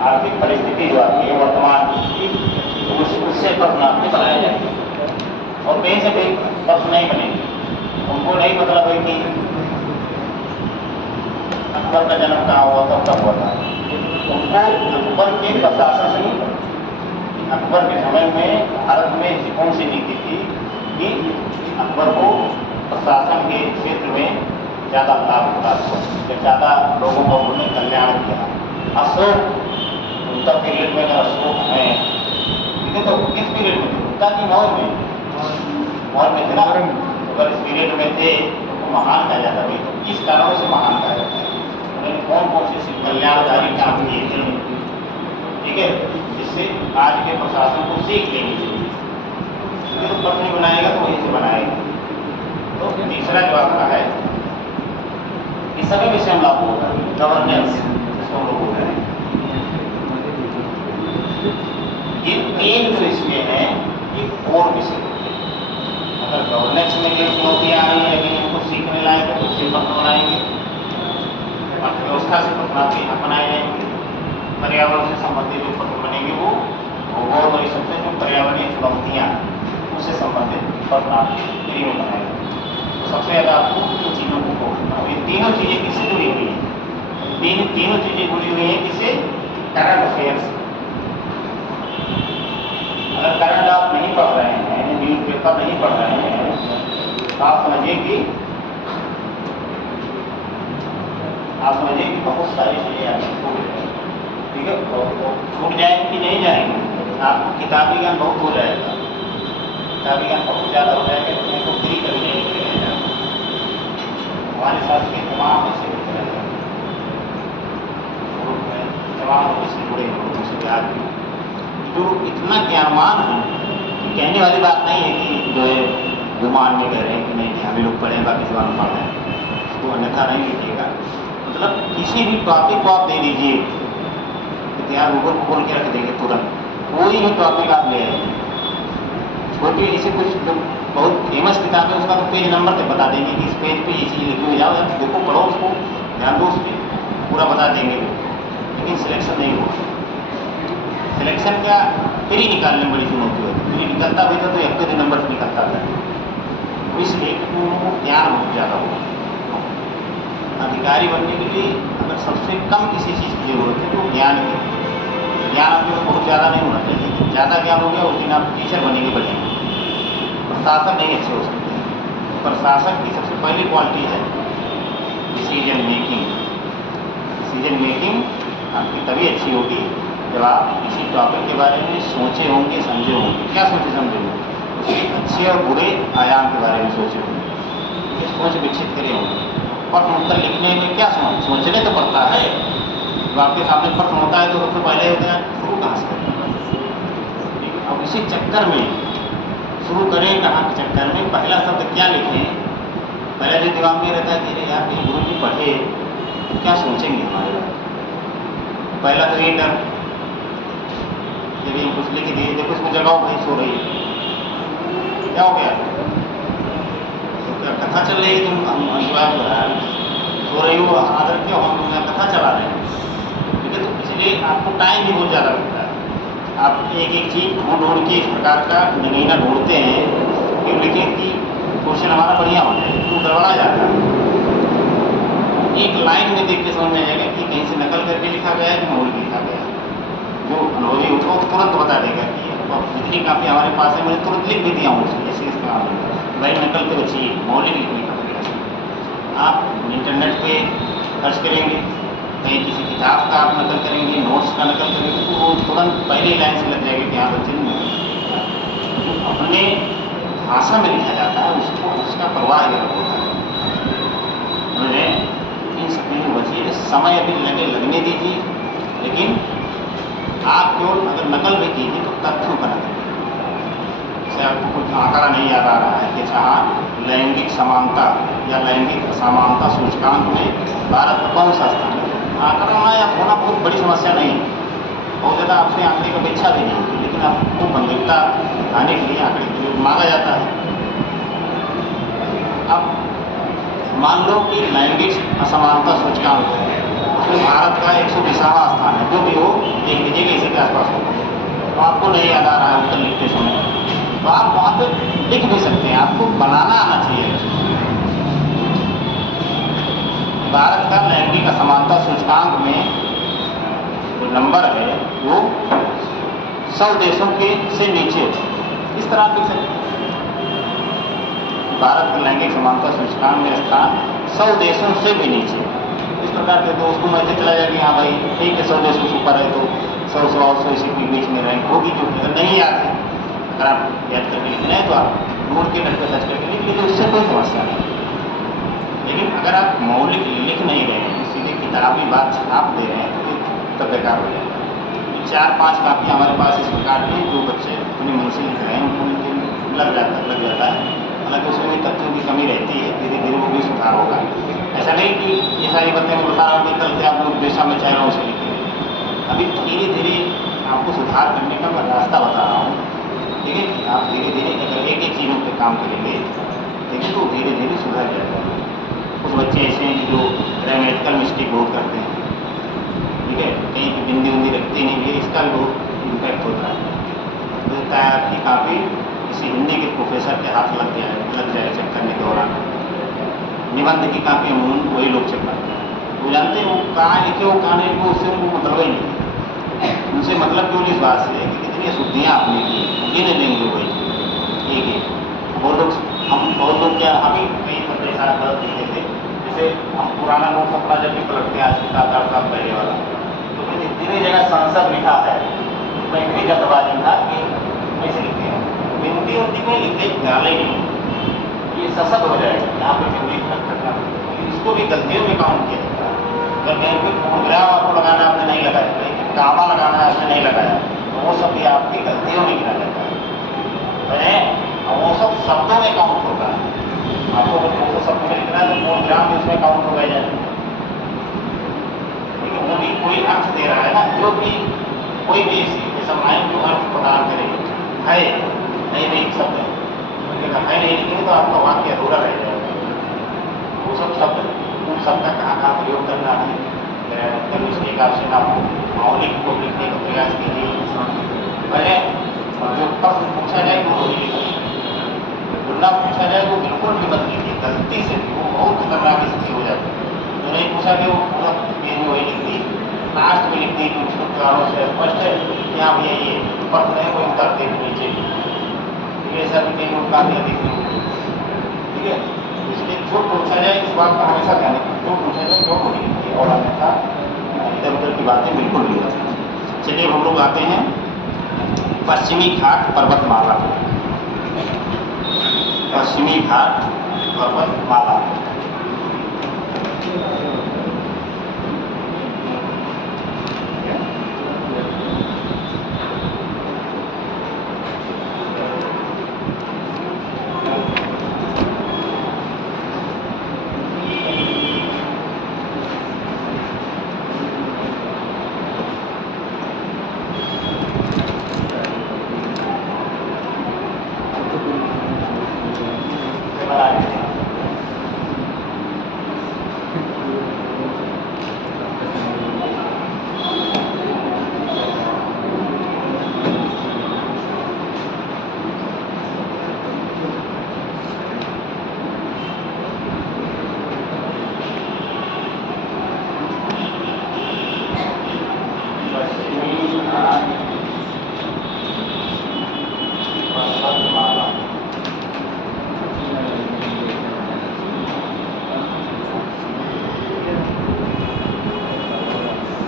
आर्थिक परिस्थिति जो आपकी है वर्तमान की, उससे प्रश्न आपको बनाए जाएंगे। और कहीं से कहीं प्रश्न नहीं बनेंगे, उनको नहीं मतलब है कि अकबर का जन्म कहाँ हुआ था, कब हुआ था, उनको अकबर के प्रशासन से नहीं पता। अकबर के समय में भारत में ऐसी कौन सी नीति थी कि अकबर को प्रशासन के क्षेत्र में ज़्यादा लाभ होता था, ज़्यादा लोगों का उन्होंने कल्याण किया। अशोक, उत्तर पीरियड में अगर अशोक हैं, ठीक है, तो किस पीरियड में थे, उत्तर की मौज में थे ना, अगर इस पीरियड में थे तो महान कहा जाता है। तो इस कारणों से महान कहा जाता है, उन्होंने कौन कौन से कल्याणकारी काम किए थे, ठीक है, जिससे आज के प्रशासन को सीख लेनी चाहिए। तो प्रश्न बनाएगा तो वहीं से बनाएगा। तो तीसरा जो आपका है, इस सभी विषय में लागू होगा गवर्नेंस, जिसको हम लोग बोल रहे हैं। ये 3 जो इसमें हैं ये और विषय होते हैं। अगर गवर्नेंस में ये चुनौतियाँ आ रही है, अगर इनको सीखने लायक है तो उससे प्रश्न बनाएंगे। अर्थव्यवस्था से प्रश्न आपके यहाँ बनाए जाएंगे। पर्यावरण से संबंधित जो प्रश्न बनेंगे वो भूगोल और इस सबसे जो पर्यावरणीय चुनौतियाँ उससे संबंधित प्रश्न आपके फ्री में बनाए जाएंगे। तो सबसे ज़्यादा आपको इन चीज़ों को पढ़ना होगा। ये तीनों चीज़ें किससे जुड़ी हुई हैं, तीनों चीज़ें जुड़ी हुई हैं किससे, करंट अफेयर्स। अगर करंट आप नहीं पढ़ रहे हैं, न्यूज़ पेपर नहीं पढ़ रहे हैं, तो आप समझिए कि बहुत सारी चीज़ें आपको छूट जाएंगी, ठीक है। छूट जाएंगी कि नहीं जाएंगी, आपको किताबी ज्ञान बहुत हो जाएगा, किताबी ज्ञान बहुत ज़्यादा हो जाएगा, तो उनको फ्री कर देंगे। हमारे साथ के तमाम ऐसे लोग रहेगा, तमाम लोग इससे जुड़े हैं, उसके आदमी जो इतना ज्ञानवान है कि कहने वाली बात नहीं है कि जो है गुमान में कह रहे हैं कि नहीं हमें लोग पढ़ें बाकी जवान पढ़ रहे हैं, उसको अन्यथा नहीं लीजिएगा। मतलब किसी भी टॉपिक को आप दे दीजिए, इतिहास गूगल खोल के रख देंगे तुरंत, कोई भी टॉपिक आप ले आएंगे। छोटी इसे कुछ बहुत फेमस किताब है उसका तो पेज नंबर तक बता देंगे कि इस पेज पे ये चीज़ लिखी हुई, जाओ देखो पढ़ो उसको, ध्यान दो, उसमें पूरा बता देंगे। लेकिन सिलेक्शन नहीं होगा। सिलेक्शन क्या, फ्री निकालने में बड़ी चुनौती होती है। फ्री निकलता भी था तो 1-2 नंबर से निकलता था, इसलिए ज्ञान बहुत ज़्यादा होगा। अधिकारी बनने के लिए अगर सबसे कम किसी चीज़ की जरूरत है तो ज्ञान की। ज्ञान आपके बहुत ज़्यादा नहीं होना चाहिए, ज़्यादा ज्ञान हो गया उस दिन आप टीचर बनेंगे बढ़ेंगे, प्रशासक नहीं अच्छे हो सकते। प्रशासक की सबसे पहली क्वालिटी है डिसीजन मेकिंग। डिसीजन मेकिंग आपकी तभी अच्छी होगी जब आप किसी टॉपिक के बारे में सोचे होंगे, समझे होंगे। क्या सोचे समझे होंगे, उसके अच्छे और बुरे आयाम के बारे में सोचे होंगे, सोच विकसित करे होंगे। प्रश्न उत्तर लिखने में क्या सोचने तो पड़ता है, जब आपके सामने प्रश्न होता है तो सबसे पहले होता है शुरू कहाँ से करें। अब इसी चक्कर में शुरू करें कहाँ के चक्कर में, पहला शब्द क्या लिखें, पहले जो दिमाग में रहता है कि अरे यार कहीं गुरु जी पढ़े तो क्या सोचेंगे हमारे बारे। पहला तो ये डर, जब ये कुछ लिख दिए देखो इसमें जगाओ भाई सो रही है, क्या हो गया, कथा चल रही है, तुम जवाब सो रही हो, आदर क्यों हम लोग यहाँ कथा चला रहे हैं, ठीक है। तो इसलिए आपको टाइम भी बहुत ज़्यादा लगता है। आप एक एक चीज़ ढूंढ के इस प्रकार का नगीना ढूंढते हैं कि लिखें कि क्वेश्चन हमारा बढ़िया हो जाए, तो गड़बड़ा जाता है। एक लाइन में देख के समझ में आएगा कि कहीं से नकल करके लिखा गया है कि मौलिक लिखा गया है। जो अनुभवी होगा वो तुरंत बता देगा कि जितनी कापी हमारे पास है, मैंने तुरंत लिख भी दिया हूँ उसमें, जैसे इसका भाई नकल तो बची है, मौलिक लिखने का प्रयास। आप इंटरनेट पे सर्च करेंगे, कहीं किसी किताब का आप नकल करेंगे, नोट्स का नकल करेंगे, तो वो तुरंत पहली लाइन से लग जाएगा कि हाँ बच्चे ने जो अपने भाषा में लिखा जाता है उसको उसका प्रवाह ही अलग होता है। समझे? इन सब चीज़ों बचिए, समय अभी लगने दीजिए, लेकिन आप केवल अगर नकल भी कीजिए तो तथ्यों का नकल कीजिए। जैसे आपको कुछ आंकड़ा नहीं याद आ रहा है कि अच्छा लैंगिक समानता या लैंगिक असमानता सूचकांक में भारत का कौन सा स्थान है, आंकड़ा होना या होना बहुत बड़ी समस्या नहीं है, बहुत ज़्यादा आपसे आंकड़े की अपेक्षा भी नहीं होती, लेकिन आपको गंभीरता आने के लिए आंकड़े के लिए मांगा जाता है। अब मान लो कि लैंगिक असमानता सूचकांक है, उसमें भारत का 120वां स्थान है, जो भी हो देख लीजिएगा इसी के आसपास होगा। तो आपको नहीं याद आ रहा है उत्तर लिखते समय, तो आप वहाँ पे लिख भी सकते हैं, आपको बनाना आना चाहिए। भारत का लैंगिक असमानता सूचकांक में जो नंबर है वो 100 देशों के से नीचे, इस तरह आप लिख सकते हैं। भारत का लैंगिक समानता सूचकांक में स्थान 100 देशों से भी नीचे, इस प्रकार के। तो उसको मैसेज चला जाएगा कि हाँ भाई ठीक है 100 देशों से ऊपर है, तो 100 इसी के बीच में रैंक होगी। जो अगर नहीं याद है, अगर आप याद करके लिखना है तो आप नोट के नेट पर सर्च करके लिख लीजिए, उससे कोई समस्या नहीं। लेकिन अगर आप मौलिक लिख नहीं रहे हैं, सीधे किताबी बात छाप दे रहे हैं, तो बेकार हो जाएगा। 4-5 कापी हमारे पास इस प्रकार की जो बच्चे अपने मन से लिख रहे हैं उनको लग जाता है। हालांकि उसमें भी तथ्यों की कमी रहती है, धीरे धीरे वो भी सुधार होगा। ऐसा नहीं कि ये सारी बातें मैं बता रहा हूँ कि कल से आप लोग जैसा मैं चाह रहा हूँ उसे लिखेंगे। अभी धीरे धीरे आपको सुधार करने का मैं रास्ता बता रहा हूँ, ठीक है। कि आप धीरे धीरे अगर एक एक चीज़ों पर काम करेंगे, देखिए तो धीरे धीरे सुधर जाएगा। कुछ बच्चे ऐसे हैं कि जो ग्रामेटिकल मिस्टेक बहुत करते हैं, ठीक है, कहीं पर बिंदी उंदी रखते नहीं है, इसका भी बहुत इम्पैक्ट होता है। होता है आपकी काफ़ी किसी हिंदी के प्रोफेसर के हाथ लग जाए चेक करने के दौरान। निबंध की कापी अमूमन वही लोग चेक करते हैं, वो जानते हैं वो कहाँ लिखे वो कहाँ नहीं लिखे, उससे उनको मतलब ही नहीं। उनसे मतलब क्यों इस बात से कि कितनी शुद्धियाँ आपने की, गिने देंगे वही एक बहुत लोग। हम बहुत लोग क्या हम ही कहीं पर ऐसा गलत लिखे थे, जैसे हम पुराना नोट अपना जब भी पलटते हैं आज से 7-8 साल पहले वाला, तो फिर जितनी जगह संसद लिखा है उसमें इतनी जल्दबाजी था कि ऐसे लिखते हैं बिंदी उंदी में लिखे डाले नहीं, ये सशक्त हो जाएगा। यहाँ पे बिंदी रखना, इसको भी गलतियों में काउंट किया जाता है। अगर कहीं पर पूर्णविराम आपको लगाना आपने नहीं लगाया, कहीं कामा लगाना है आपने नहीं लगाया, तो वो सब भी आपकी गलतियों में गिना जाता है। और वो सब शब्दों में काउंट होता है। आपको अगर 200 शब्द में लिखना है तो पूर्णविराम भी उसमें काउंट हो गया जाए, लेकिन वो भी कोई अर्थ दे रहा है ना, जो भी कोई भी ऐसा माइंड जो अर्थ प्रदान करे है नहीं भी एक शब्द है नहीं लिखेंगे तो आपका वाक्य अधूरा रह जाएगा। वो सब शब्द उन शब्द का कहाँ प्रयोग करना है, ग्रामेटिकल मिस्टेक आपसे ना हो, मौलिक को लिखने का प्रयास कीजिए। पहले जो प्रश्न पूछा जाए वो वही लिखिए, ना पूछा जाए वो बिल्कुल भी मत लिखिए, गलती से वो बहुत खतरनाक स्थिति हो जाती है। जो नहीं पूछा गया वो पूरा पेज में वही लिख दी, लास्ट में लिख दी कि उसको कारणों से स्पष्ट है कि यहाँ भी ये प्रश्न है वो उत्तर दे नीचे, ठीक है। ऐसा भी कहीं लोग काफी अधिक नहीं, ठीक है। इसलिए जो पूछा जाए इस बात का हमेशा ध्यान रखें, जो पूछा जाए जो नहीं लिखिए, और अन्यथा इधर उधर की बातें बिल्कुल नहीं रखें। चलिए हम लोग आते हैं पश्चिमी घाट पर्वतमाला। पश्चिमी घाट पर्वतमाला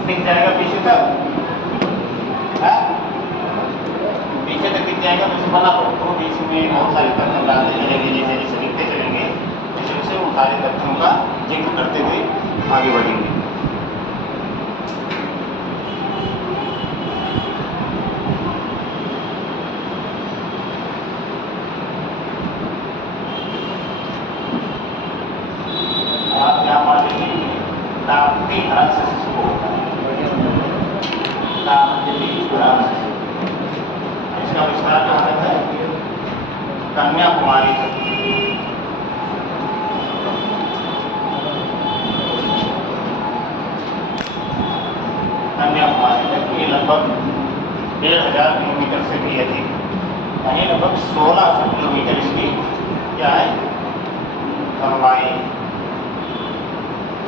दिख जाएगा पीछे तक है, पीछे तक दिख जाएगा। तो बना तो बीच में बहुत सारे तथ्य डालते चलेंगे, जैसे जैसे लिखते चलेंगे जैसे उसे उन सारे तथ्यों का जिक्र करते हुए आगे बढ़ेंगे। आप यहाँ मान लीजिए ताप्ती भ्रंश से शुरू होता है, ताप्ती भ्रंश। इसका विस्तार कहाँ तक है? कन्याकुमारी तक। कन्याकुमारी तक ये लगभग 1500 किलोमीटर से भी अधिक, यानी लगभग 1600 किलोमीटर इसकी क्या है लंबाई,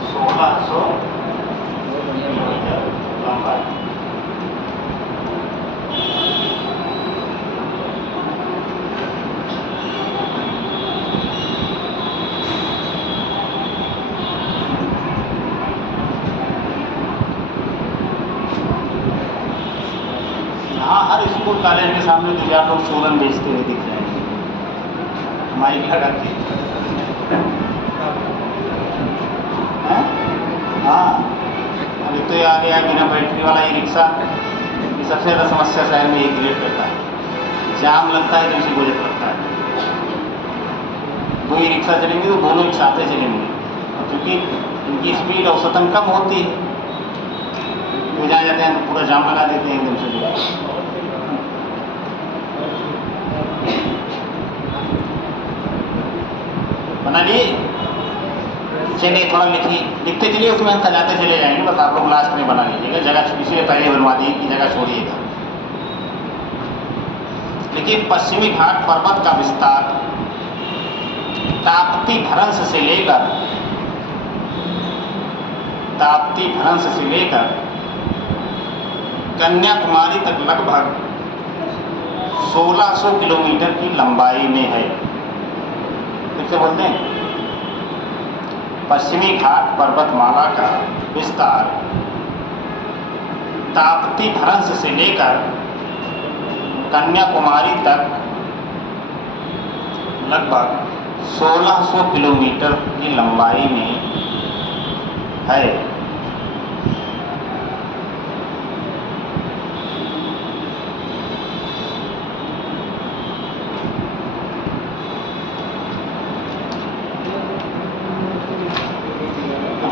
1600 किलोमीटर लंबाई। हाँ, हर स्कूल कॉलेज के सामने 2-4 लोग सोलन बेचते हुए दिख रहे हैं, माइक लगा के। हाँ, अभी तो ये आ गया बिना बैटरी वाला ई रिक्शा। ये सबसे ज़्यादा समस्या शहर में ये क्रिएट करता है, जाम लगता है तो उसी को जब लगता है। दो ई रिक्शा चलेंगे तो दोनों एक साथ चलेंगे, और क्योंकि इनकी स्पीड औसतन कम होती है तो जहाँ जाते हैं तो पूरा जाम लगा देते हैं एकदम से। बना लिए? चलिए थोड़ा लिखते चलिए, उसमें हम सजाते चले जाएंगे, बस आप लोग लास्ट में बना लीजिएगा। जगह इसलिए पहले बनवा दी कि जगह छोड़िएगा। देखिए, पश्चिमी घाट पर्वत का विस्तार ताप्ती भ्रंश से लेकर कन्याकुमारी तक लगभग 1600 किलोमीटर की लंबाई में है। फिर से बोलते हैं, पश्चिमी घाट पर्वतमाला का विस्तार ताप्ती भ्रंश से लेकर कन्याकुमारी तक लगभग 1600 किलोमीटर की लंबाई में है।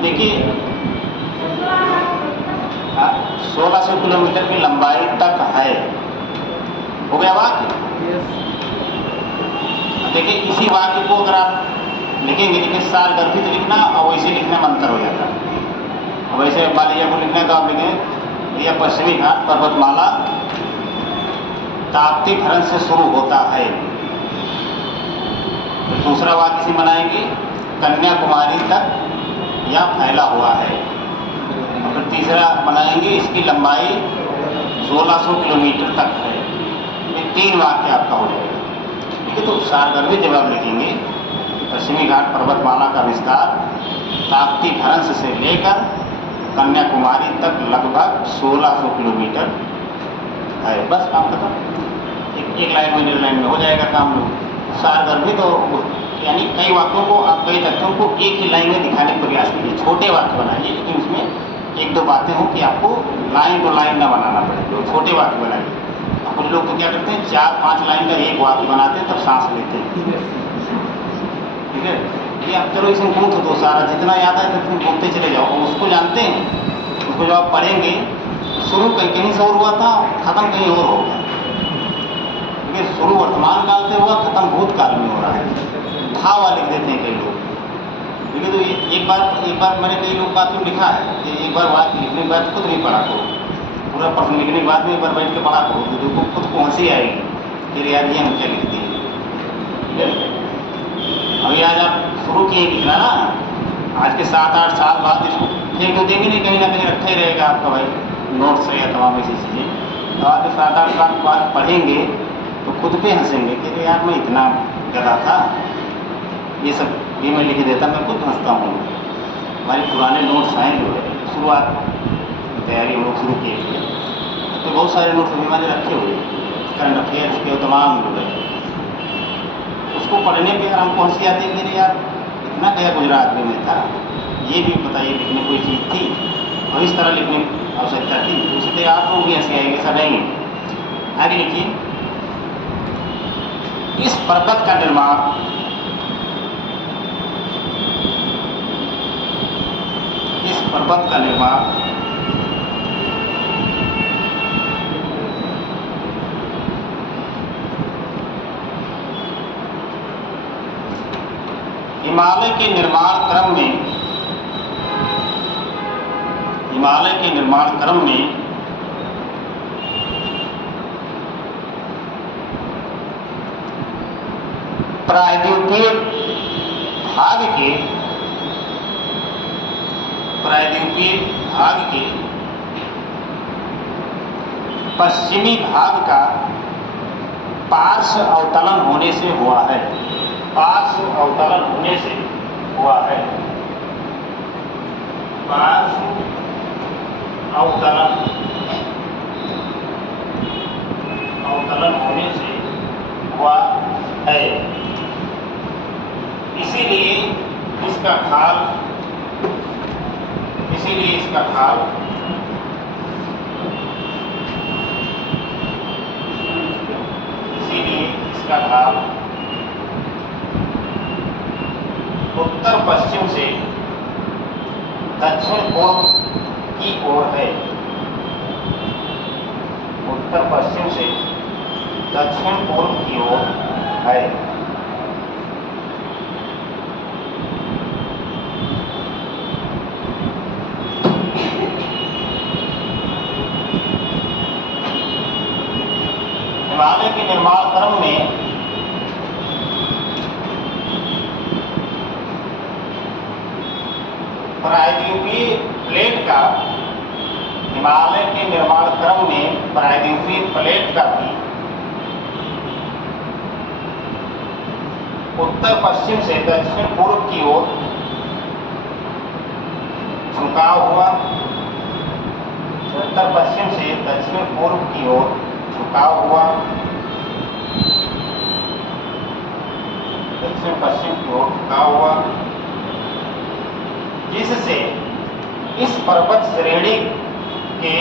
देखिए 1600 किलोमीटर की लंबाई तक है, हो गया वाक्य। देखिए, इसी वाक्य को अगर आप लिखेंगे, देखिए सारगर्भित लिखना और वैसे लिखने में अंतर हो जाता है। और वैसे मान लीजिए को लिखना है तो आप लिखें यह पश्चिमी घाट पर्वतमाला ताप्ती भ्रंश से शुरू होता है। तो दूसरा वाक्य से बनाएंगे कन्याकुमारी तक या फैला हुआ है। और फिर तीसरा बनाएंगे इसकी लंबाई 1600 किलोमीटर तक है। ये 3 वाक्य आपका हो जाएगा। ठीक है, तो सारगर्भित जब आप लिखेंगे पश्चिमी घाट पर्वतमाला का विस्तार ताप्ती भ्रंश से लेकर कन्याकुमारी तक लगभग 1600 किलोमीटर है। बस काम खत्म, एक लाइन में 1 लाइन में हो जाएगा काम लोग। सारगर्भित और यानी कई वाक्यों को आप कई तथ्यों को एक ही लाइन में दिखाने का प्रयास कीजिए। छोटे वाक्य बनाइए, लेकिन उसमें 1-2 बातें हों कि आपको लाइन टू लाइन ना बनाना पड़े, तो छोटे वाक्य बनाइए। कुछ लोग तो क्या करते हैं 4-5 लाइन का एक वाक्य बनाते हैं तब सांस लेते हैं। ठीक है, ये आप चलो इसमें गूंथ दो, सारा जितना याद है तो गूंथते चले जाओ। और उसको जानते हैं, उसको जब आप पढ़ेंगे शुरू कहीं से और हुआ था, खत्म कहीं और होगा। शुरू वर्तमान काल से हुआ, खत्म भूतकाल में हो रहा है। भावा लिख देते हैं कई लोग। ठीक है, तो एक बार मैंने कई लोग बात लिखा है कि एक बार बात लिखने के बाद खुद नहीं पढ़ा करो, पूरा प्रश्न लिखने के बाद में एक बार बैठ के पढ़ा करो, तो देखो खुद को हंसी आएगी फिर यार ये हम क्या लिख दिए। ठीक है, अभी आज आप शुरू किए लिखना ना, आज के 7-8 साल बाद इसको फेंक तो देंगे नहीं, कहीं ना कहीं रखा ही रहेगा आपका भाई नोट्स है या तमाम ऐसी चीज़ें। तो आज के 7-8 साल बाद पढ़ेंगे तो खुद पे हंसेंगे कि यार मैं इतना गधा था, ये सब ये मैं लिख देता, मैं खुद हंसता हूँ। हमारे पुराने नोट्स हैं जो है शुरुआत तैयारी हम लोग शुरू किए थे, तो बहुत सारे नोट्स अभी हमारे रखे हुए करंट अफेयर्स के तमाम जो है, उसको पढ़ने पे अगर हमको हंसी आती है कि यार इतना गया गुजरा आदमी में था, ये भी बताइए लिखने कोई चीज़ थी और इस तरह लिखने की आवश्यकता थी, तो उससे तो आप लोग भी हंसी आएंगे, ऐसा नहीं है। आगे लिखिए, इस पर्वत का निर्माण हिमालय के निर्माण क्रम में प्रायद्वीपीय भाग के पश्चिमी भाग का पार्श्व अवतलन होने से हुआ है। पार्श्व अवतलन होने से हुआ है। पार्श्व अवतलन होने से हुआ है। इसीलिए इसका ढाल उत्तर पश्चिम से दक्षिण पूर्व की ओर है। उत्तर पश्चिम से दक्षिण पूर्व की ओर है। हिमालय के निर्माण क्रम में प्रायद्वीपीय प्लेट का भी उत्तर पश्चिम से दक्षिण पूर्व की ओर झुकाव हुआ। उत्तर पश्चिम से दक्षिण पूर्व की ओर झुकाव हुआ। दक्षिण पश्चिम की ओर झुकाव हुआ, जिससे इस पर्वत श्रेणी के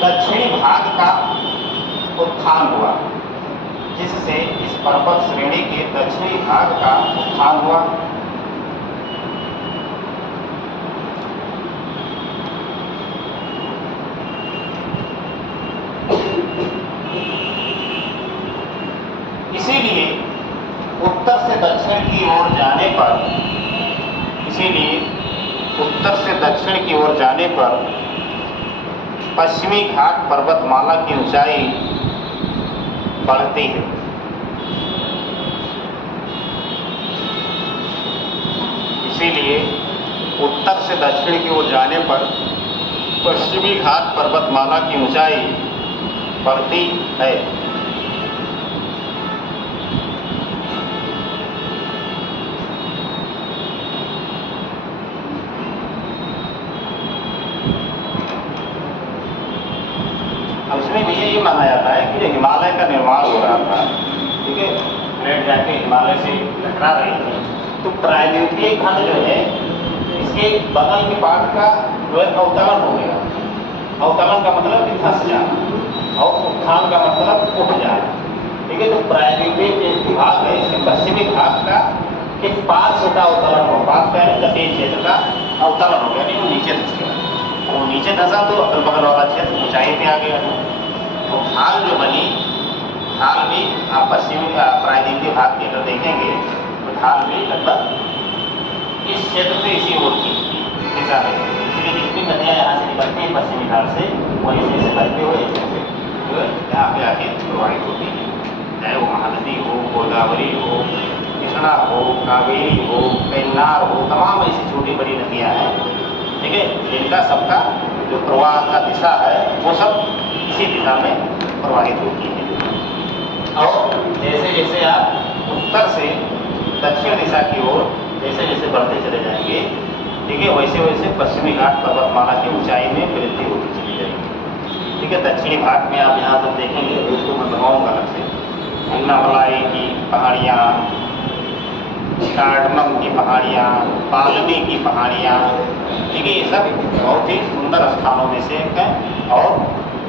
दक्षिणी भाग का उत्थान हुआ। इसीलिए उत्तर से दक्षिण की ओर जाने पर पश्चिमी घाट पर्वतमाला की ऊंचाई बढ़ती है। इसीलिए उत्तर से दक्षिण की ओर जाने पर पश्चिमी घाट पर्वतमाला की ऊंचाई बढ़ती है। अब इसमें भी ये माना जाता है कि हिमालय का निर्माण हो रहा था, ठीक है, प्लेट जाके हिमालय से टकरा रही थी, तो प्रायद्वीपीय खंड जो है इसके बगल के पार्ट का जो है अवतरण हो गया। अवतरण का मतलब कि धंस जाना और उत्थान का मतलब उठ जाना, ठीक है। तो प्रायद्वीपीय भाग है, इसके पश्चिमी भाग का एक पार्श्व का अवतरण हो, पार्श्व का तटीय क्षेत्र का अवतरण हो गया, नहीं वो नीचे धंस गया। वो नीचे धंसा तो अगल बगल वाला क्षेत्र ऊंचाई पे आ गया। तो ढाल जो बनी, ढाल भी आप पश्चिमी प्रायद्वीपीय भाग की अगर देखेंगे तो ढाल भी लगभग इस क्षेत्र से इसी ओर की दिशा में, इसलिए जितनी नदियाँ यहाँ से निकलती हैं पश्चिमी घाट से, वहीं से बहते हुए जो है यहाँ पे आके प्रवाहित होती है। चाहे वो महानदी हो, गोदावरी हो, कृष्णा हो, कावेरी हो, पेन्नार हो, तमाम ऐसी छोटी बड़ी नदियाँ हैं, ठीक है, जिनका सबका जो प्रवाह का दिशा है वो सब इसी दिशा में प्रवाहित होती है। और जैसे जैसे आप उत्तर से दक्षिण दिशा की ओर जैसे जैसे बढ़ते चले जाएंगे, ठीक है, वैसे वैसे पश्चिमी घाट पर्वतमाला की ऊंचाई में वृद्धि होती चली जाएगी। ठीक है, दक्षिणी भाग में आप यहाँ सब देखेंगे, उसको मैं बताऊँगा अलग से, अन्नामलाई की पहाड़ियाँ, कार्डमम की पहाड़ियाँ, पालमी की पहाड़ियाँ, ठीक है, ये सब बहुत ही सुंदर स्थानों में से एक है। और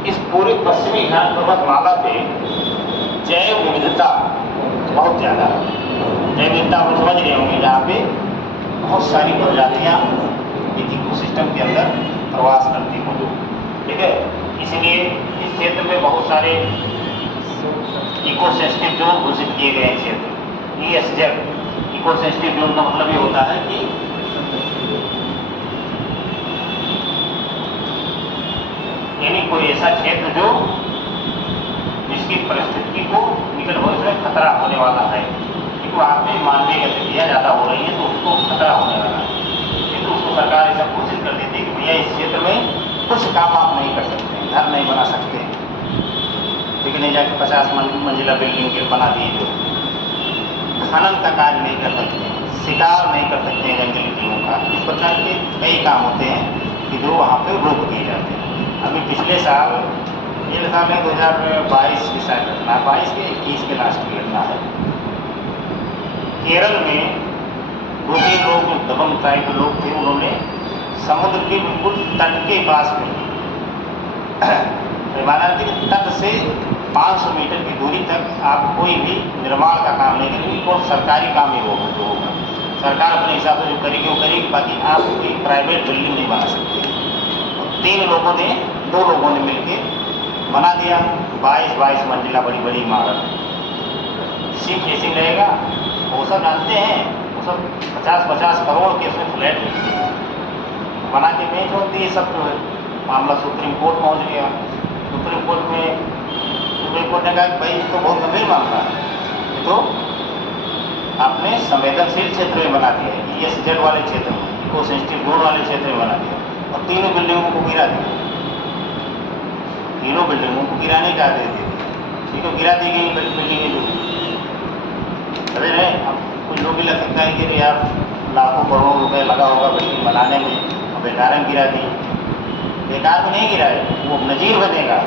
इस पूरे पश्चिमी घाट पर्वतमाला पे जैव विविधता बहुत ज़्यादा है। जैव विविधता आप समझ रहे होंगे, जहाँ पे बहुत सारी प्रजातियाँ एक इकोसिस्टम के अंदर प्रवास करती हों, ठीक है। इसलिए इस क्षेत्र में बहुत सारे इको सेंसिटिव जोन घोषित किए गए हैं क्षेत्र, ESZ। इको सेंसिटिव जोन का मतलब ये होता है कि यानी कोई ऐसा क्षेत्र जो जिसकी परिस्थिति को निकट भविष्य में खतरा होने वाला है, कि वहाँ पे मानवीय गतिविधियाँ ज़्यादा हो रही है तो उसको खतरा होने वाला है, तो उसको सरकार ऐसा घोषित कर देती है कि भैया इस क्षेत्र में कुछ काम आप नहीं कर सकते, घर नहीं बना सकते, लेकिन नहीं जाकर 50 मंजिला बिल्डिंग के बना दिए, जो खनन का कार्य नहीं कर सकते, शिकार नहीं कर सकते हैं जंगली जीवों का। इस प्रकार के कई काम होते हैं कि जो वहाँ पे रोक दिए जाते हैं। अभी पिछले साल, ये साल है 2022 की शायद घटना, 22 के 21 के लास्ट की घटना है, केरल में 2-3 लोग जो दबंग टाइप के लोग थे, उन्होंने समुद्र के बिल्कुल तट के पास में माना कि तट से 500 मीटर की दूरी तक आप कोई भी निर्माण का काम नहीं करेंगे, और सरकारी काम ही होगा जो होगा, सरकार अपने हिसाब से जो करेगी वो करेगी, बाकी आप कोई प्राइवेट बिल्डिंग नहीं बना सकते। और 2 लोगों ने मिलकर बना दिया 22 मंजिला बड़ी बड़ी इमारत। सी फेसिंग रहेगा, वो सब जानते हैं, वो सब 50-50 करोड़ के उसमें फ्लैट बना के बेच होती है। सब जो है मामला सुप्रीम कोर्ट पहुंच गया। सुप्रीम कोर्ट ने कहा कि भाई ये तो बहुत गंभीर मामला है, ये तो आपने संवेदनशील क्षेत्र में बना दिया है, ESZ वाले क्षेत्र में, इको सेंसिटिव जोन वाले क्षेत्र में बना दिया, और 3 बिल्डिंगों को गिरा दिया। 3 बिल्डिंगों को गिराने का आदेश दे दिया, ठीक है, गिरा दी गई बिल्डिंगें जो समझ रहे हैं। अब कुछ लोग भी लग सकता है कि यार लाखों करोड़ों रुपए लगा होगा बिल्डिंग बनाने में, और बेकार में गिरा दी। बेकार में नहीं गिराए, वो नजीर बनेगा,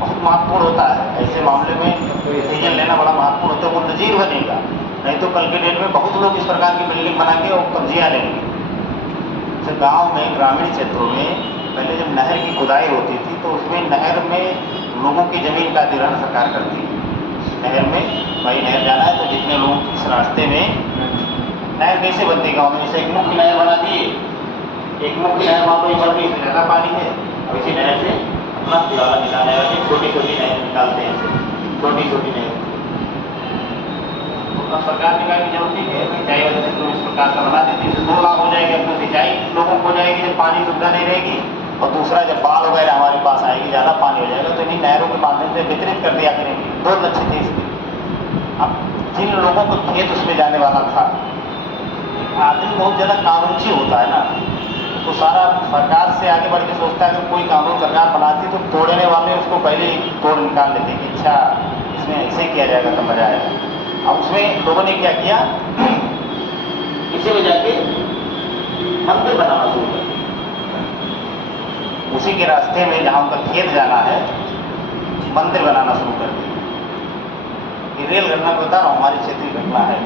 बहुत महत्वपूर्ण होता है ऐसे मामले में, डिसीजन लेना बड़ा महत्वपूर्ण होता है, वो नजीर बनेगा। नहीं तो कल के डेट में बहुत लोग इस प्रकार की बिल्डिंग बना के और कब्जियाँ लेंगे। जैसे गाँव में, ग्रामीण क्षेत्रों में पहले जब नहर की खुदाई होती थी तो उसमें नहर में लोगों की ज़मीन का अधिग्रहण सरकार करती है। नहर में भाई नहर जाना है तो जितने लोग इस रास्ते में, नहर कैसे बनती गाँव में, जैसे एक मुख्य नहर बना दिए, एक मुख्य नहर मान लो बढ़ गई, इसमें ज़्यादा पानी है, अब इसी नहर से अपना उड़ाला निकालने वाले छोटी छोटी नहर निकालते हैं, छोटी छोटी नहर। तो अब सरकार ने कहा कि जरूरत नहीं है, सिंचाई वजह से तो इस प्रकार का बना देती है, तो 2 लाभ हो जाएगा। तो सिंचाई लोगों को हो जाएगी जब पानी सुविधा नहीं रहेगी, और दूसरा जब बाढ़ वगैरह हमारे पास आएगी, ज़्यादा पानी हो जाएगा, तो इन्हीं नहरों के माध्यम से वितरित कर दिया करेंगे। 2 लक्ष्य थे इसके। अब जिन लोगों को खेत उसमें जाने वाला था, आदमी बहुत ज़्यादा कानूनी होता है ना, तो सारा सरकार से आगे बढ़ के सोचता है। अगर कोई कानून सरकार बनाती तो तोड़ने वाले उसको पहले ही तोड़ निकाल लेते कि अच्छा इसमें ऐसे किया जाएगा तो मजा आएगा। अब उसमें लोगों ने क्या किया, इसी में जाके मंदिर बनाना शुरू कर दिया। उसी के रास्ते में जहाँ उनका खेत जाना है, मंदिर बनाना शुरू कर दिया। ये रियल घटना को बता रहा हूँ, हमारी क्षेत्रीय घटना है।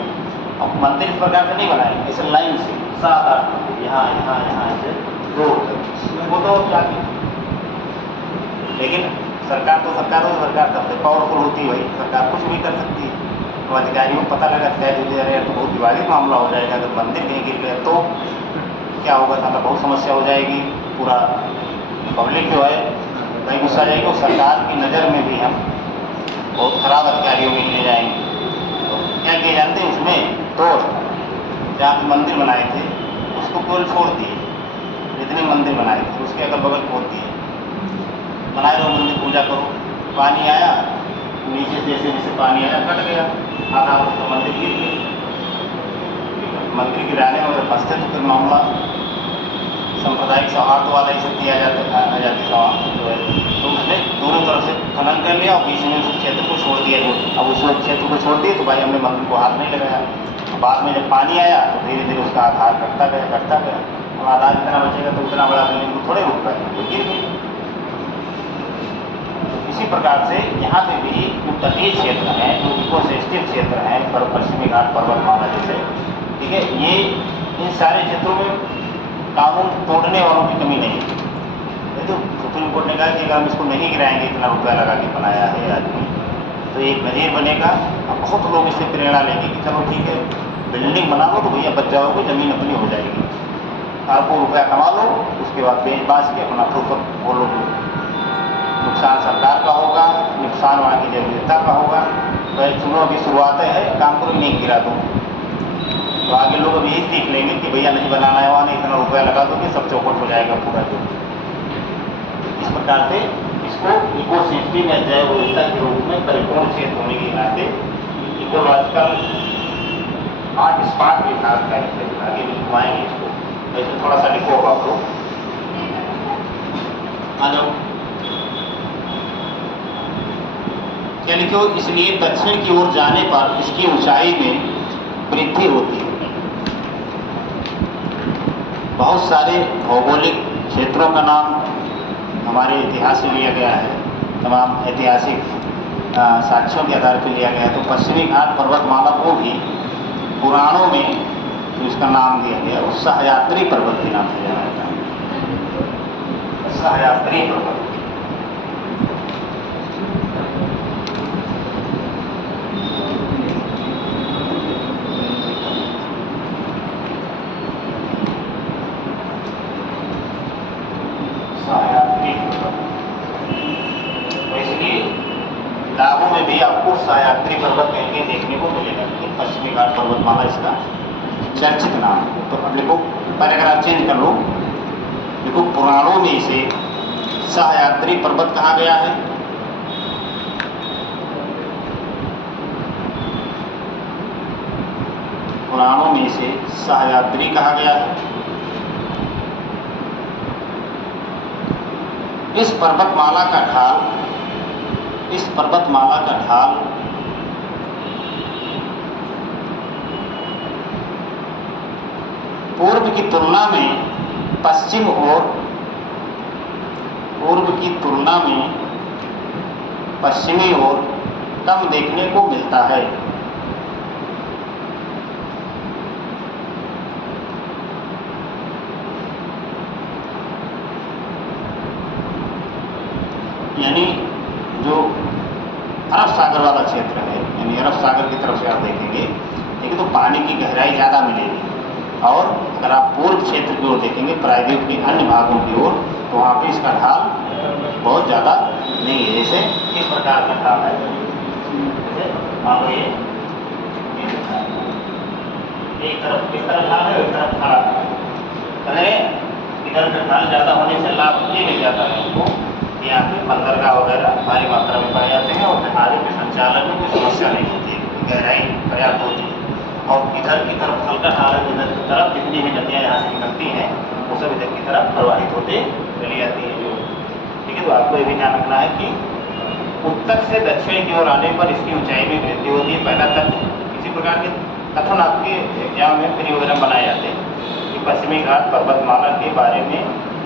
अब मंदिर इस प्रकार से नहीं बनाए, ऐसे लाइन से 7-8 मंदिर, यहाँ ऐसे रोड वो तो जाती। लेकिन सरकार तब से पावरफुल होती है, भाई सरकार कुछ भी कर सकती है। तो अधिकारियों को पता लगा तय हो जा रहे हैं तो बहुत विवादित मामला हो जाएगा। अगर मंदिर कहीं गिर गया तो क्या होगा, मतलब बहुत समस्या हो जाएगी। पूरा पब्लिक जो है भाई गुस्सा जाएगी, और सरकार की नज़र में भी हम बहुत खराब अधिकारियों में ले जाएंगे। तो क्या किए जानते हैं, उसमें तो जहाँ पे मंदिर बनाए थे उसको केवल छोड़ दिए, जितने मंदिर बनाए थे उसके अगल बगल खोद दिए, बनाए रहो मंदिर, पूजा करो। पानी आया नीचे से, जैसे पानी आया कट गया, आधा तो मंदिर गिर गया। मंदिर गिराने में अगर फंसते तो फिर मामला सांप्रदायिक सौहार्द वाला ही सब दिया जाता है, आजादी सौहार्द जो है। तो उसने दोनों तरफ से खनन कर लिया और बीच में उस क्षेत्र को छोड़ दिया। जो अब उस क्षेत्र को छोड़ दिए तो भाई हमने मंदिर को हाथ नहीं लगाया। बाद में जब पानी आया तो धीरे धीरे उसका आधार घटता गया। अब आधार जितना बचेगा तो उतना बड़ा बिल्डिंग को थोड़े रुक पाएगा, तो गिर गई। इसी प्रकार से यहाँ पे भी जो तटीय क्षेत्र हैं, जो इको सेंसिटिव क्षेत्र हैं, पश्चिमी घाट पर्वतमाला जैसे, ठीक है, ये इन सारे क्षेत्रों में कानून तोड़ने वालों की कमी नहीं है। नहीं तो सुप्रीम कोर्ट ने कहा कि अगर हम इसको नहीं गिराएंगे, इतना रुपया लगा के बनाया है आदमी, तो एक नज़ीर बनेगा। अब बहुत लोग इससे प्रेरणा लेंगे कि चलो ठीक है, बिल्डिंग बना लो तो भैया बच जाओगे, ज़मीन अपनी हो जाएगी, आपको रुपया कमा लो, उसके बाद बेच बाच के अपना फुर्सत वो लोग, नुकसान सरकार का होगा, नुकसान वहाँ की जनता का होगा। तो चुनाव की शुरुआतें है, काम को नहीं गिरा दूँ, तो आगे लोग अब यही सीख लेंगे कि भैया नहीं बनाना है, वहाँ नहीं इतना रुपया लगा दो कि सब चौपट हो जाएगा पूरा। जो इस प्रकार से इसको इको सिस्टम या जैव विविधता के रूप में परिपूर्ण क्षेत्र होने के नाते इकोलॉजिकल हॉट स्पॉट विकास का आगे भी घुमाएंगे इसको। ऐसे थोड़ा सा लिखो आप लोग, आ जाओ क्या लिखो। इसलिए दक्षिण की ओर जाने पर इसकी ऊंचाई में वृद्धि होती है। बहुत सारे भौगोलिक क्षेत्रों का नाम हमारे इतिहास से लिया गया है, तमाम ऐतिहासिक साक्ष्यों के आधार पर लिया गया है। तो पश्चिमी घाट पर्वतमाला को भी पुराणों में जो इसका नाम दिया गया वो सहयात्री पर्वत के नाम से जाना जाता है, सहयात्री पर्वत। तो इसलिए किताबों में भी आपको सहयात्री पर्वत कहीं देखने को मिलेगा, लेकिन पश्चिमी घाट पर्वतमाला इसका चर्चित नाम है। तो अब लिखो, पैराग्राफ चेंज कर लो, लिखो पुराणों में इसे सहयात्री पर्वत कहा गया है। पुराणों में इसे सहयात्री कहा गया है। इस पर्वतमाला का ढाल पूर्व की तुलना में पश्चिमी ओर कम देखने को मिलता है। यानी जो अरब सागर वाला क्षेत्र है, यानी अरब सागर की तरफ से आप देखेंगे, ठीक है, तो पानी की गहराई ज़्यादा मिलेगी। और अगर आप पूर्व क्षेत्र की ओर देखेंगे, प्रायद्वीप के अन्य भागों की ओर, तो वहाँ पे इसका ढाल बहुत ज़्यादा नहीं है। जैसे इस प्रकार का ढाल है, जैसे मान लो ये एक तरफ किस तरह ढाल है, एक तरफ खड़ा है, इधर का ढाल ज़्यादा होने से लाभ ये मिल जाता है हमको, यहाँ पे बंदरगाह वगैरह भारी मात्रा में पाए जाते हैं और जहाज़ों के संचालन में कोई समस्या नहीं होती है, गहराई पर्याप्त होती है। और इधर की तरफ हल्का ढाल, इधर की तरफ जितनी भी नदियाँ यहाँ से निकलती हैं वो सब इधर की तरफ प्रवाहित होते चली जाती हैं जो, ठीक है। तो आपको ये भी ध्यान रखना है कि उत्तर से दक्षिण की ओर आने पर इसकी ऊंचाई में वृद्धि होती है, पहला तथ्य। इसी प्रकार के कथन आपके एग्जाम में प्री वगैरह बनाए जाते हैं कि पश्चिमी घाट पर्वतमाला के बारे में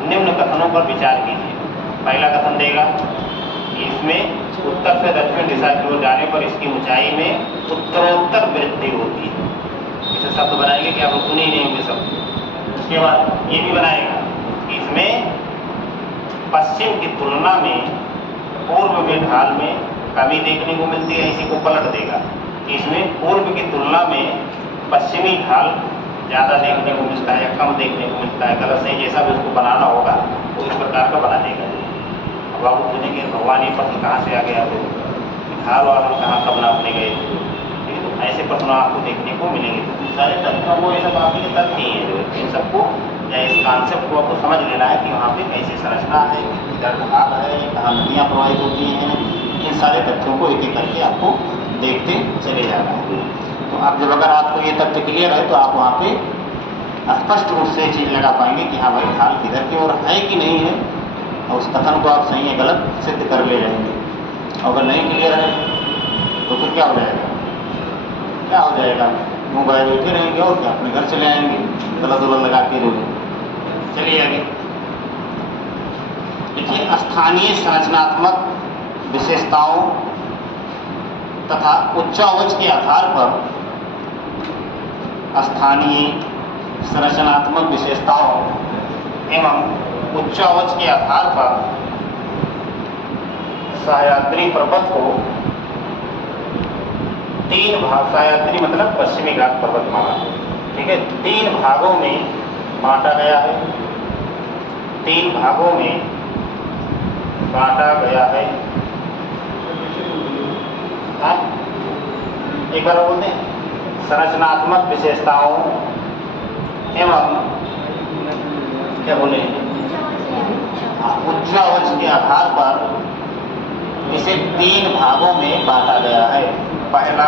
निम्न कथनों पर विचार कीजिए। पहला कथन देगा कि इसमें उत्तर से दक्षिण दिशा की ओर जाने पर इसकी ऊंचाई में उत्तरोत्तर वृद्धि होती है। इसे शब्द बनाएंगे कि आप लोग सुने ही नहीं होंगे शब्द। उसके बाद ये भी बनाएगा कि इसमें पश्चिम की तुलना में पूर्व में ढाल में कमी देखने को मिलती है। इसी को पलट देगा कि इसमें पूर्व की तुलना में पश्चिमी ढाल ज़्यादा देखने को मिलता है या कम देखने को मिलता है। गलत सही जैसा भी उसको बनाना होगा वो इस प्रकार का बना देगा। अब आप पूछेंगे भगवान ये प्रश्न कहाँ से आ गया, तो ढाल वाला कहाँ कब नापने गए थे, ठीक है। तो ऐसे प्रश्न आपको देखने को मिलेंगे। तो सारे तथ्यों को, ये सब आपके तथ्य ही है, इन सबको या इस कॉन्सेप्ट को आपको समझ लेना है कि वहाँ पे कैसी संरचना है, किधर ढाल है, कहाँ नदियाँ प्रवाहित होती हैं। इन सारे तथ्यों को एक एक करके आपको देखते चले जाना है। तो आप जब अगर आपको ये तथ्य क्लियर है तो आप वहाँ पे स्पष्ट रूप से चीज़ लगा पाएंगे कि हाँ भाई ढाल किधर की ओर है कि नहीं है, और उस कथन को आप सही या गलत सिद्ध कर ले जाएंगे। अगर नहीं क्लियर है तो फिर क्या हो जाएगा, मोबाइल बैठे रहेंगे और क्या, अपने घर चले आएंगे गला दुला लगा के लोग। चलिए आगे देखिए, स्थानीय संरचनात्मक विशेषताओं तथा उच्चावच के आधार पर स्थानीय संरचनात्मक विशेषताओं एवं उच्चावच के आधार पर सह्याद्री पर्वत को तीन भाग, सह्याद्री मतलब पश्चिमी घाट पर्वतमाला, ठीक है, तीन भागों में बांटा गया है। तीन भागों में बांटा गया है। हाँ? एक बार बोलते हैं, संरचनात्मक विशेषताओं एवं क्या बोले, उच्चावच के आधार पर इसे तीन भागों में बांटा गया है। पहला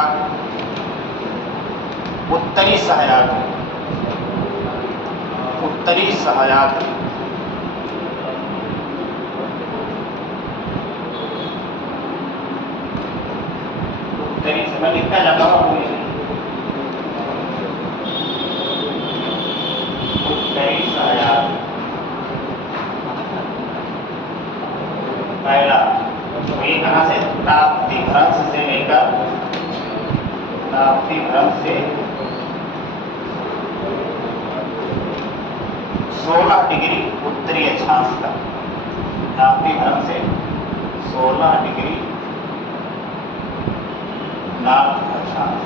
उत्तरी सह्याद्री, उत्तरी सह्याद्री, उत्तरी से मैं लिखता जाता हूँ, उत्तरी सह्याद्री पहला, तो ये कहाँ से, ताप्ती भ्रंश से लेकर, ताप्ती भ्रंश से 16 डिग्री उत्तरी अक्षांश तक, ताप्ती भ्रंश से 16 डिग्री नॉर्थ अक्षांश,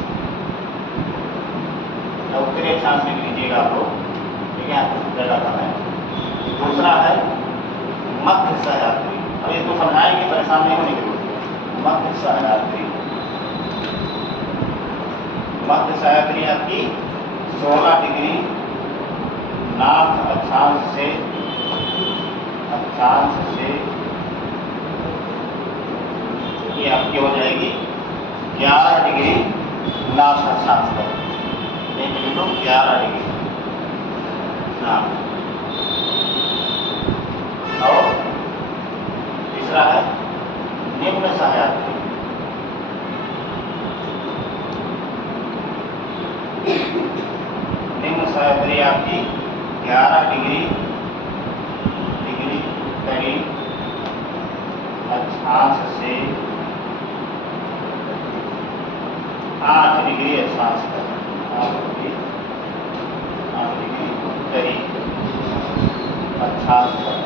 उत्तरी अक्षांश लिख लीजिएगा आप लोग, ठीक है, जगह पर है। दूसरा है मध्य सह्याद्री, अब इसको समझाएंगे, परेशान नहीं होने की जरूरत। मध्य सह्याद्री, मध्य सह्याद्री आपकी 16 डिग्री नॉर्थ अक्षांश से ये आपकी हो जाएगी 11 डिग्री नॉर्थ अक्षांश तक, 11 डिग्री। हाँ, और तीसरा है निम्न सह्याद्री, निम्न सह्याद्री आपकी 11 डिग्री करीब अक्षांश से 8 डिग्री अक्षांश तक, 8 डिग्री उत्तरी अक्षांश तक,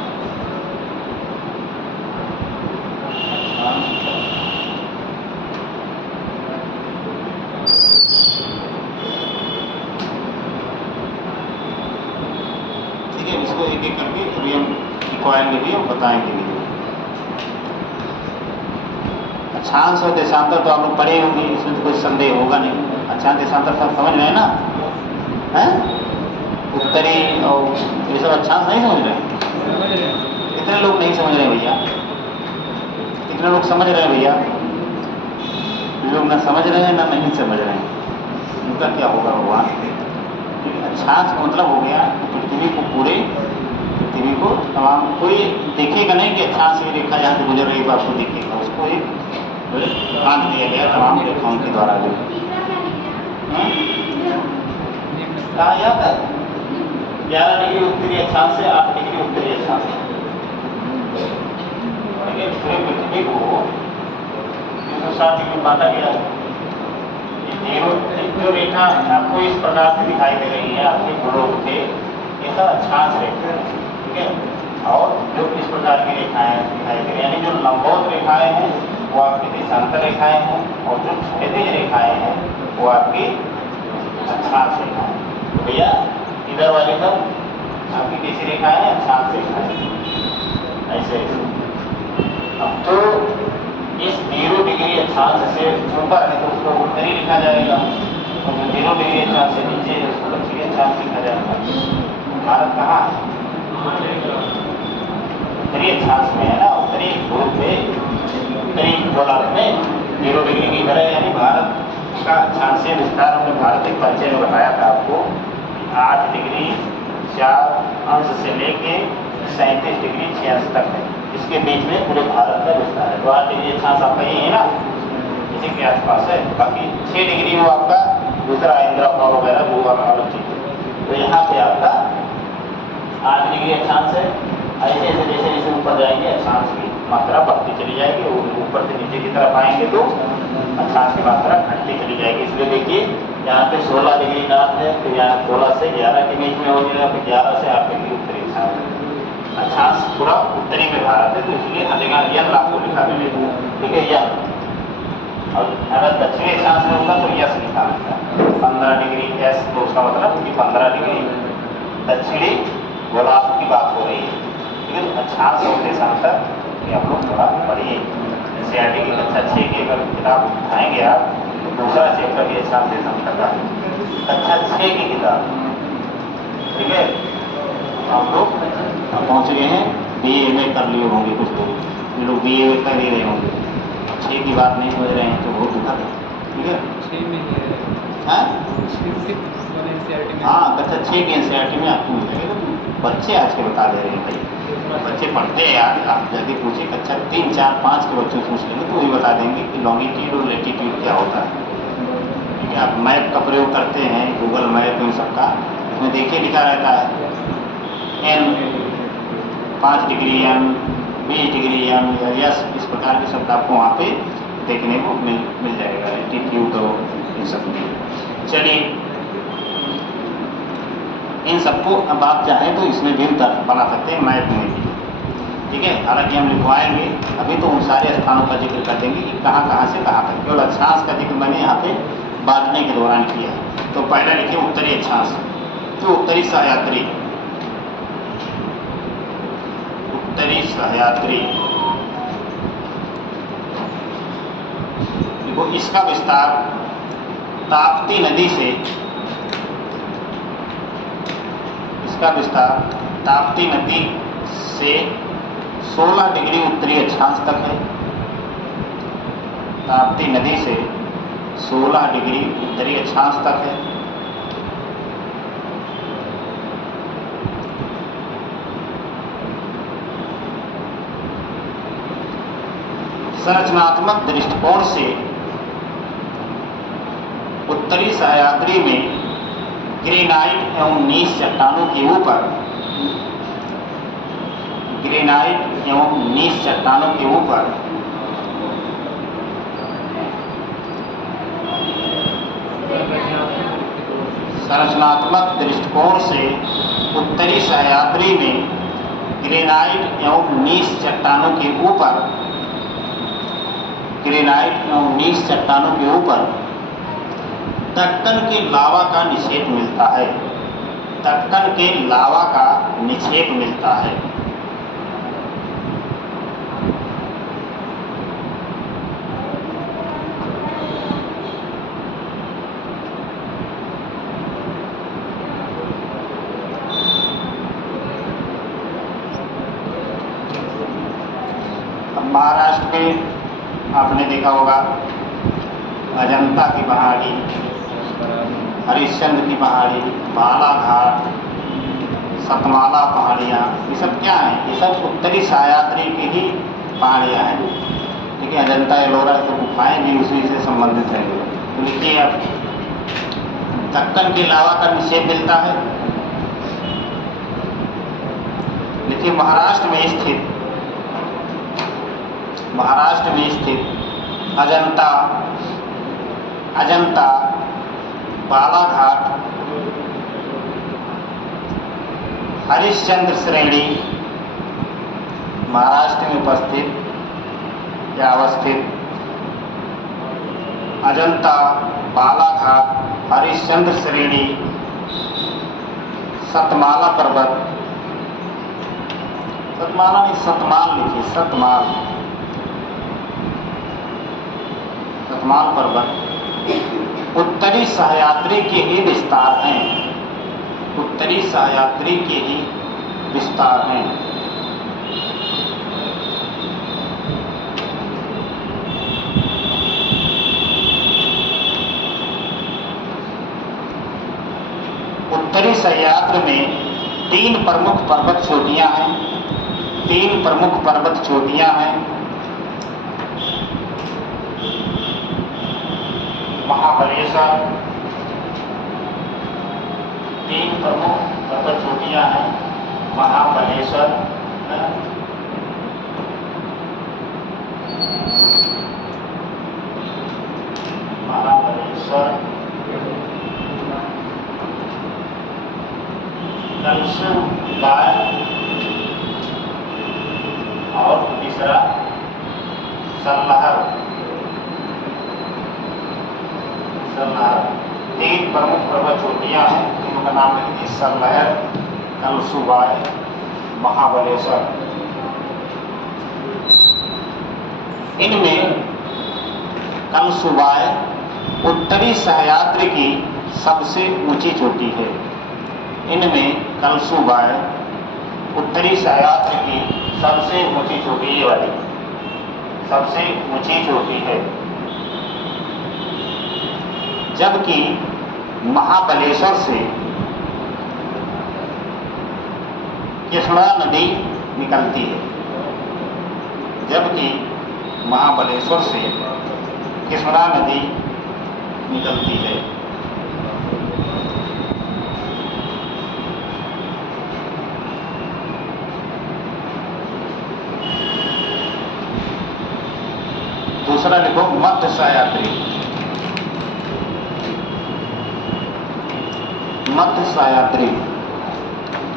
ठीक है। इसको एक एक करके अभी हम लिखवाएंगे भी और बताएंगे भी। अक्षांश और देशांतर तो आप लोग पढ़े होंगे, इसमें तो कोई संदेह होगा नहीं। अक्षांश देशांतर सब समझ रहे हैं ना, हैं? उत्तरी और ये सब अक्षांश नहीं समझ रहे? कितने लोग नहीं समझ रहे भैया? कितने लोग समझ रहे हैं भैया? लोग ना समझ रहे हैं ना नहीं समझ रहे हैं, उनका क्या होगा भगवान? अक्षांश का मतलब हो गया पृथ्वी को, पूरे पृथ्वी को तमाम, कोई देखेगा नहीं कि अक्षांश की रेखा यहाँ से गुजर रही है, आपको दिखेगा, उसको एक बांध दिया गया तमाम रेखाओं के द्वारा। जो कहा याद है, 11 डिग्री उत्तरी अक्षांश से 8 डिग्री उत्तरी अक्षांश, पूरे पृथ्वी को 360 डिग्री बांटा गया है। जो रेखा आपको इस प्रकार से दिखाई दे रही है, आपके ग्लोब पे, ये सब अक्षांश रेखा है, ठीक है। और जो इस प्रकार की रेखाएं दिखाई दे रही है, यानी जो लंबवत रेखाएं हैं वो आपकी देशांतर रेखाएं हैं, और जो क्षैतिज रेखाएं हैं वो आपकी अक्षांश रेखाएं। तो भैया इधर वाली सब आपकी कैसी रेखाएं हैं? अक्षांश रेखाएं। ऐसे अब तो इस 0 डिग्री अक्षांश से ऊपर है तो उसको उत्तरी लिखा जाएगा, और जो 0 डिग्री अक्षांश से नीचे है उसको दक्षिणी अक्षांश लिखा जाएगा। भारत कहाँ है? उत्तरी अक्षांश में है ना, उत्तरी ध्रुव में, उत्तरी गोलार्ध में 0 डिग्री की तरह, यानी भारत का अक्षांशीय विस्तार हमने भारतीय परिचय में बताया था आपको, 8 डिग्री 4 अंश से लेके 37 डिग्री 6 अंश तक है। इसके बीच में पूरे भारत का विस्तार है। 8 डिग्री अक्षांश आपका यही है ना, इसी के आसपास है। बाकी 6 डिग्री वो आपका दूसरा इंदिरा फॉल वगैरह वो अलग चीज है। तो यहाँ पे आपका 8 डिग्री अक्षांश है। ऐसे ऐसे जैसे जैसे ऊपर जाएंगे अक्षांश की मात्रा बढ़ती चली जाएगी और ऊपर से नीचे की तरफ आएंगे तो अक्षांश की मात्रा घटती चली जाएगी। इसलिए देखिए यहाँ पे 16 डिग्री नॉर्थ है, फिर यहाँ 16 से 11 के बीच में हो जाएगा, फिर 11 से 8 डिग्री उत्तरी अक्षांश है। अक्षांश पूरा उत्तरी में भारत है, तो इसलिए हर जगह यन आपको लिखा मिलेगा, ठीक है यन। और अगर दक्षिणी अक्षांश में होगा तो यस लिखा रहता है 15 डिग्री एस, तो उसका मतलब कि 15 डिग्री दक्षिणी गोलार्ध की बात हो रही है। लेकिन अक्षांश और देशांतर ये हम लोग थोड़ा पढ़िए। एनसीईआरटी की कक्षा 6 की अगर किताब उठाएंगे आप तो दूसरा चैप्टर भी अक्षांश देशांतर का कक्षा 6 की किताब, ठीक है। हम लोग पहुँच गए हैं BA में कर लिए होंगे कुछ लोग BA में कर ही रहे होंगे। 6 की बात नहीं समझ रहे हैं तो बहुत दुखद है, ठीक है। हाँ कक्षा 6 की एनसीईआरटी में आपको मिल जाएगा। बच्चे आज के बता दे रहे हैं भाई, बच्चे पढ़ते हैं यार। आप जल्दी पूछिए कक्षा 3, 4, 5 के बच्चों से पूछ लेंगे तो वही बता देंगे कि लॉन्गिट्यूड और लैटिट्यूड क्या होता है, ठीक है। आप मैप का प्रयोग करते हैं, गूगल मैप इन सब का, उसमें देखिए लिखा रहता है n 5 degree n 20 degree n या यस, इस प्रकार के शब्द आपको वहाँ पे देखने को मिल जाएगा, लैटिट्यूड और इन सब में। चलिए इन सबको अब आप चाहें तो इसमें भी बना सकते हैं मैप में भी, ठीक है। हालांकि हम लिखवाएंगे अभी तो उन सारे स्थानों का जिक्र कर देंगे कि कहाँ कहाँ से कहाँ तक। केवल अक्षांश का जिक्र मैंने यहाँ पे बांटने के दौरान किया है। तो पहला लिखिए उत्तरी अक्षांश, तो उत्तरी सहयात्री, उत्तरी सहयात्री देखो इसका विस्तार ताप्ती नदी से, इसका विस्तार ताप्ती नदी से 16 डिग्री उत्तरी अक्षांश तक है। ताप्ती नदी से 16 डिग्री उत्तरी अक्षांश तक है। संरचनात्मक दृष्टिकोण से उत्तरी सह्याद्री में ग्रेनाइट एवं नीस चट्टानों के ऊपर, ग्रेनाइट एवं नीस चट्टानों के ऊपर संरचनात्मक दृष्टिकोण से उत्तरी सह्याद्री में ग्रेनाइट एवं नीस चट्टानों के ऊपर, ग्रेनाइट एवं नीस चट्टानों के ऊपर दक्कन के लावा का निक्षेप मिलता है। दक्कन के लावा का निक्षेप मिलता है। अब महाराष्ट्र में आपने देखा होगा अजंता की पहाड़ी, हरिश्चंद्र की पहाड़ी, बालाघाट, सतमाला पहाड़ियाँ, ये सब क्या हैं? ये सब उत्तरी सह्याद्री की ही पहाड़ियाँ हैं, ठीक है। अजंता एलोरा तो गुफाएँ भी उसी से संबंधित हैं। तो देखिए अब दक्कन के लावा का निक्षेप मिलता है। देखिए महाराष्ट्र में स्थित अजंता, बालाघाट, हरिश्चंद्र श्रेणी महाराष्ट्र में उपस्थित या अवस्थित अजंता, बालाघाट, हरिश्चंद्र श्रेणी, सतमाला पर्वत, सतमाला नहीं सतमाल लिखिए, सतमाल पर्वत उत्तरी सह्याद्री के ही विस्तार हैं। उत्तरी सह्याद्री के ही विस्तार हैं। उत्तरी सह्याद्री में 3 प्रमुख पर्वत चोटियां हैं। 3 प्रमुख पर्वत चोटियां हैं। महाबलेश्वर, तीन प्रमुख पर्वत चोटियां हैं, महाबलेश्वर, महाबलेश्वर, कलसूबाय और तीसरा सल्लहर। तीन प्रमुख पर्वत चोटियां हैं, तीनों का नाम लिख दीजिए, सल्लहर, कलसूबाय, महाबलेश्वर। इनमें कलसूबाय उत्तरी सह्याद्री की सबसे ऊंची चोटी है। इनमें कलसूबाय उत्तरी सह्याद्री की सबसे ऊंची चोटी वाली सबसे ऊंची चोटी है, जबकि महाबलेश्वर से कृष्णा नदी निकलती है। जबकि महाबलेश्वर से कृष्णा नदी निकलती है। दूसरा लिखो मध्य सह्याद्री। मध्य सह्याद्री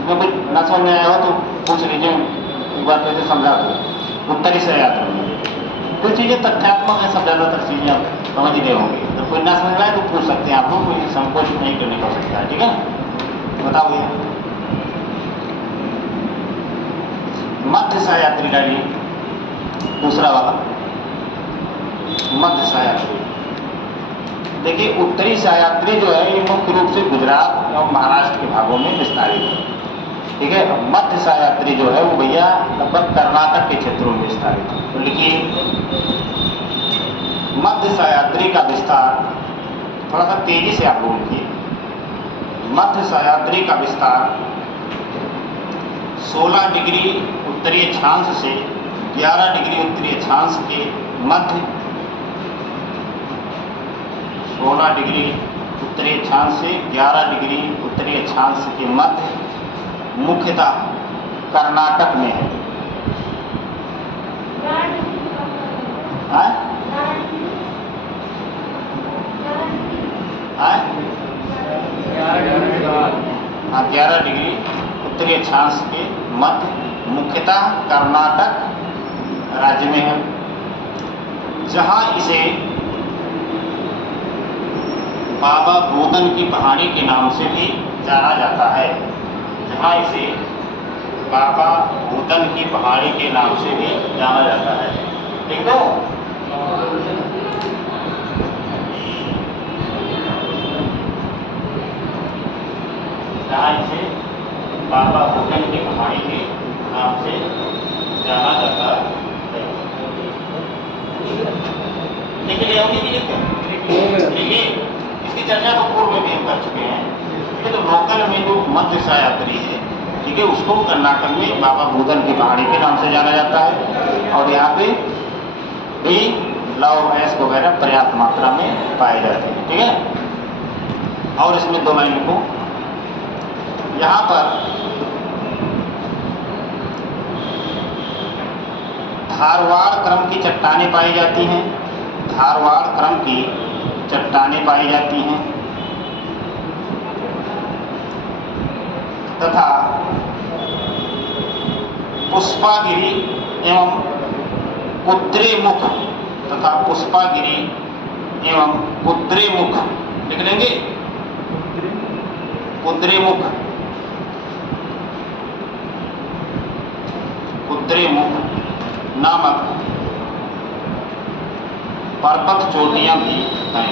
तुम्हें कुछ न समझ में आया हो तो पूछ लीजिए, एक बार फिर से समझा दो। उत्तरी सह्याद्री कुछ चीजें तथ्यात्मक है, सब ज्यादातर चीजें आप समझ ही गए होंगे, तो कोई ना समझ में आए तो पूछ सकते हैं आप लोग, कोई संकोच नहीं करने का सकता है। ठीक है, बताओ भैया। मध्य सह्याद्री का लिए दूसरा वाला मध्य सह्याद्री। देखिए उत्तरी सह्याद्री जो है ये मुख्य रूप से गुजरात और महाराष्ट्र के भागों में विस्तारित है। ठीक है, मध्य सह्याद्री जो है वो भैया लगभग कर्नाटक के क्षेत्रों में विस्तारित है। तो लिखिए मध्य सह्याद्री का विस्तार, थोड़ा सा तेजी से आप लोग लिखिए। मध्य सह्याद्री का विस्तार 16 डिग्री उत्तरीय अक्षांश से 11 डिग्री उत्तरीय अक्षांश के मध्य, 16 डिग्री उत्तरी अक्षांश से 11 डिग्री उत्तरी अक्षांश के मध्य मुख्यतः कर्नाटक में है। हाँ, 11 डिग्री उत्तरी अक्षांश के मध्य मुख्यतः कर्नाटक राज्य में है, जहां इसे बाबा भूतन की पहाड़ी के नाम से भी जाना जाता है। जहाँ इसे बाबा भूतन की पहाड़ी के नाम से भी जाना जाता है। ठीक है, जहाँ इसे बाबा भूतन की पहाड़ी के नाम से जाना जाता है। लिख लिया होगी कि लिखिए, इसकी चर्चा तो पूर्व में भी हम कर चुके हैं। ठीक है, तो लोकल में जो मध्य सह्याद्री है, ठीक है, उसको कर्नाटक में बाबा भूतन की पहाड़ी के नाम से जाना जाता है, और यहाँ पे भी लव भैंस वगैरह पर्याप्त मात्रा में पाए जाते हैं। ठीक है, और इसमें दो लाइन लिखो। यहाँ पर धारवाड़ क्रम की चट्टानें पाई जाती हैं। धारवाड़ क्रम की चट्टानें पाई जाती हैं तथा पुष्पागिरी एवं कुद्रेमुख तथा पुष्पागिरी एवं कुद्रेमुख लिख लेंगे। कुद्रेमुख, कुद्रेमुख नामक पर्वत चोटियां भी हैं।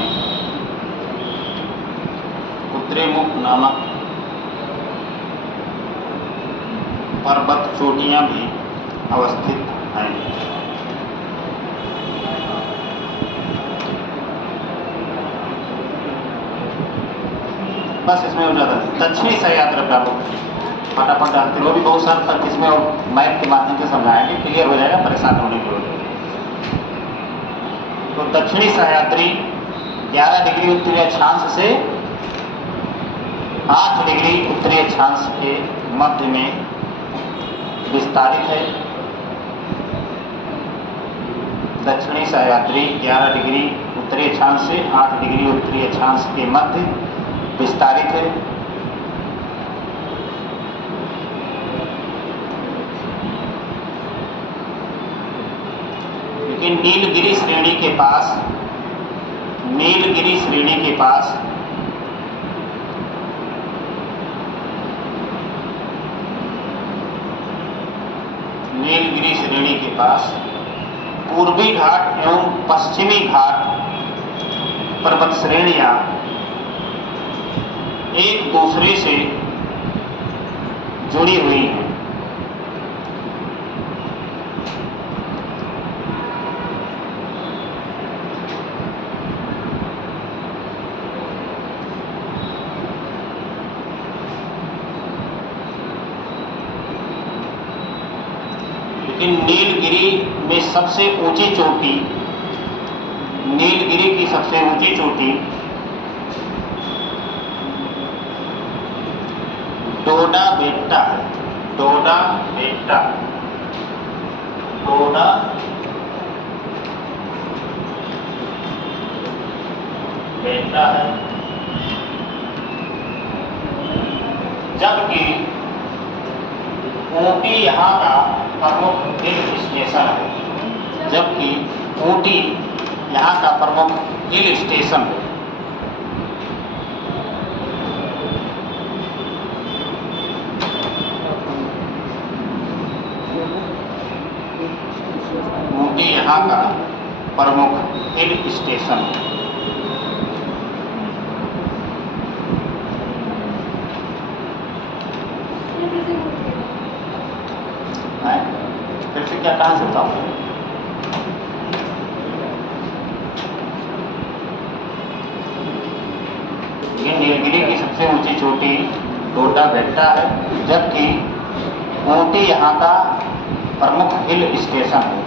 कुद्रेमुख नामक पर्वत चोटियां भी अवस्थित हैं। बस इसमें हो जाता है। दक्षिणी सह्याद्री का फटाफट डालते हो, भी बहुत सारे तक इसमें और मैप के माध्यम से समझाएंगे, क्लियर हो जाएगा, परेशान होने की जरूरत नहीं। तो दक्षिणी सह्याद्री 11 डिग्री उत्तरी अक्षांश से 8 डिग्री उत्तरी अक्षांश के मध्य में विस्तारित है। दक्षिणी सह्याद्री 11 डिग्री उत्तरी अक्षांश से 8 डिग्री उत्तरी अक्षांश के मध्य विस्तारित है। लेकिन नीलगिरी श्रेणी के पास नीलगिरी श्रेणी के पास नीलगिरी श्रेणी के पास पूर्वी घाट एवं पश्चिमी घाट पर्वत श्रेणियां एक दूसरे से जुड़ी हुई हैं। लेकिन नीलगिरी में सबसे ऊंची चोटी नीलगिरी की सबसे ऊंची चोटी डोडा बेट्टा है। डोडा बेट्टा है। जबकि ऊटी यहाँ का प्रमुख हिल स्टेशन है। जबकि ऊटी यहाँ का प्रमुख हिल स्टेशन है। ऊटी यहाँ का प्रमुख हिल स्टेशन है। फिर से क्या कहाँ से बताऊँ? ये नीलगिरी की सबसे ऊंची चोटी डोडा बेट्टा है। जबकि ऊटी यहाँ का प्रमुख हिल स्टेशन है।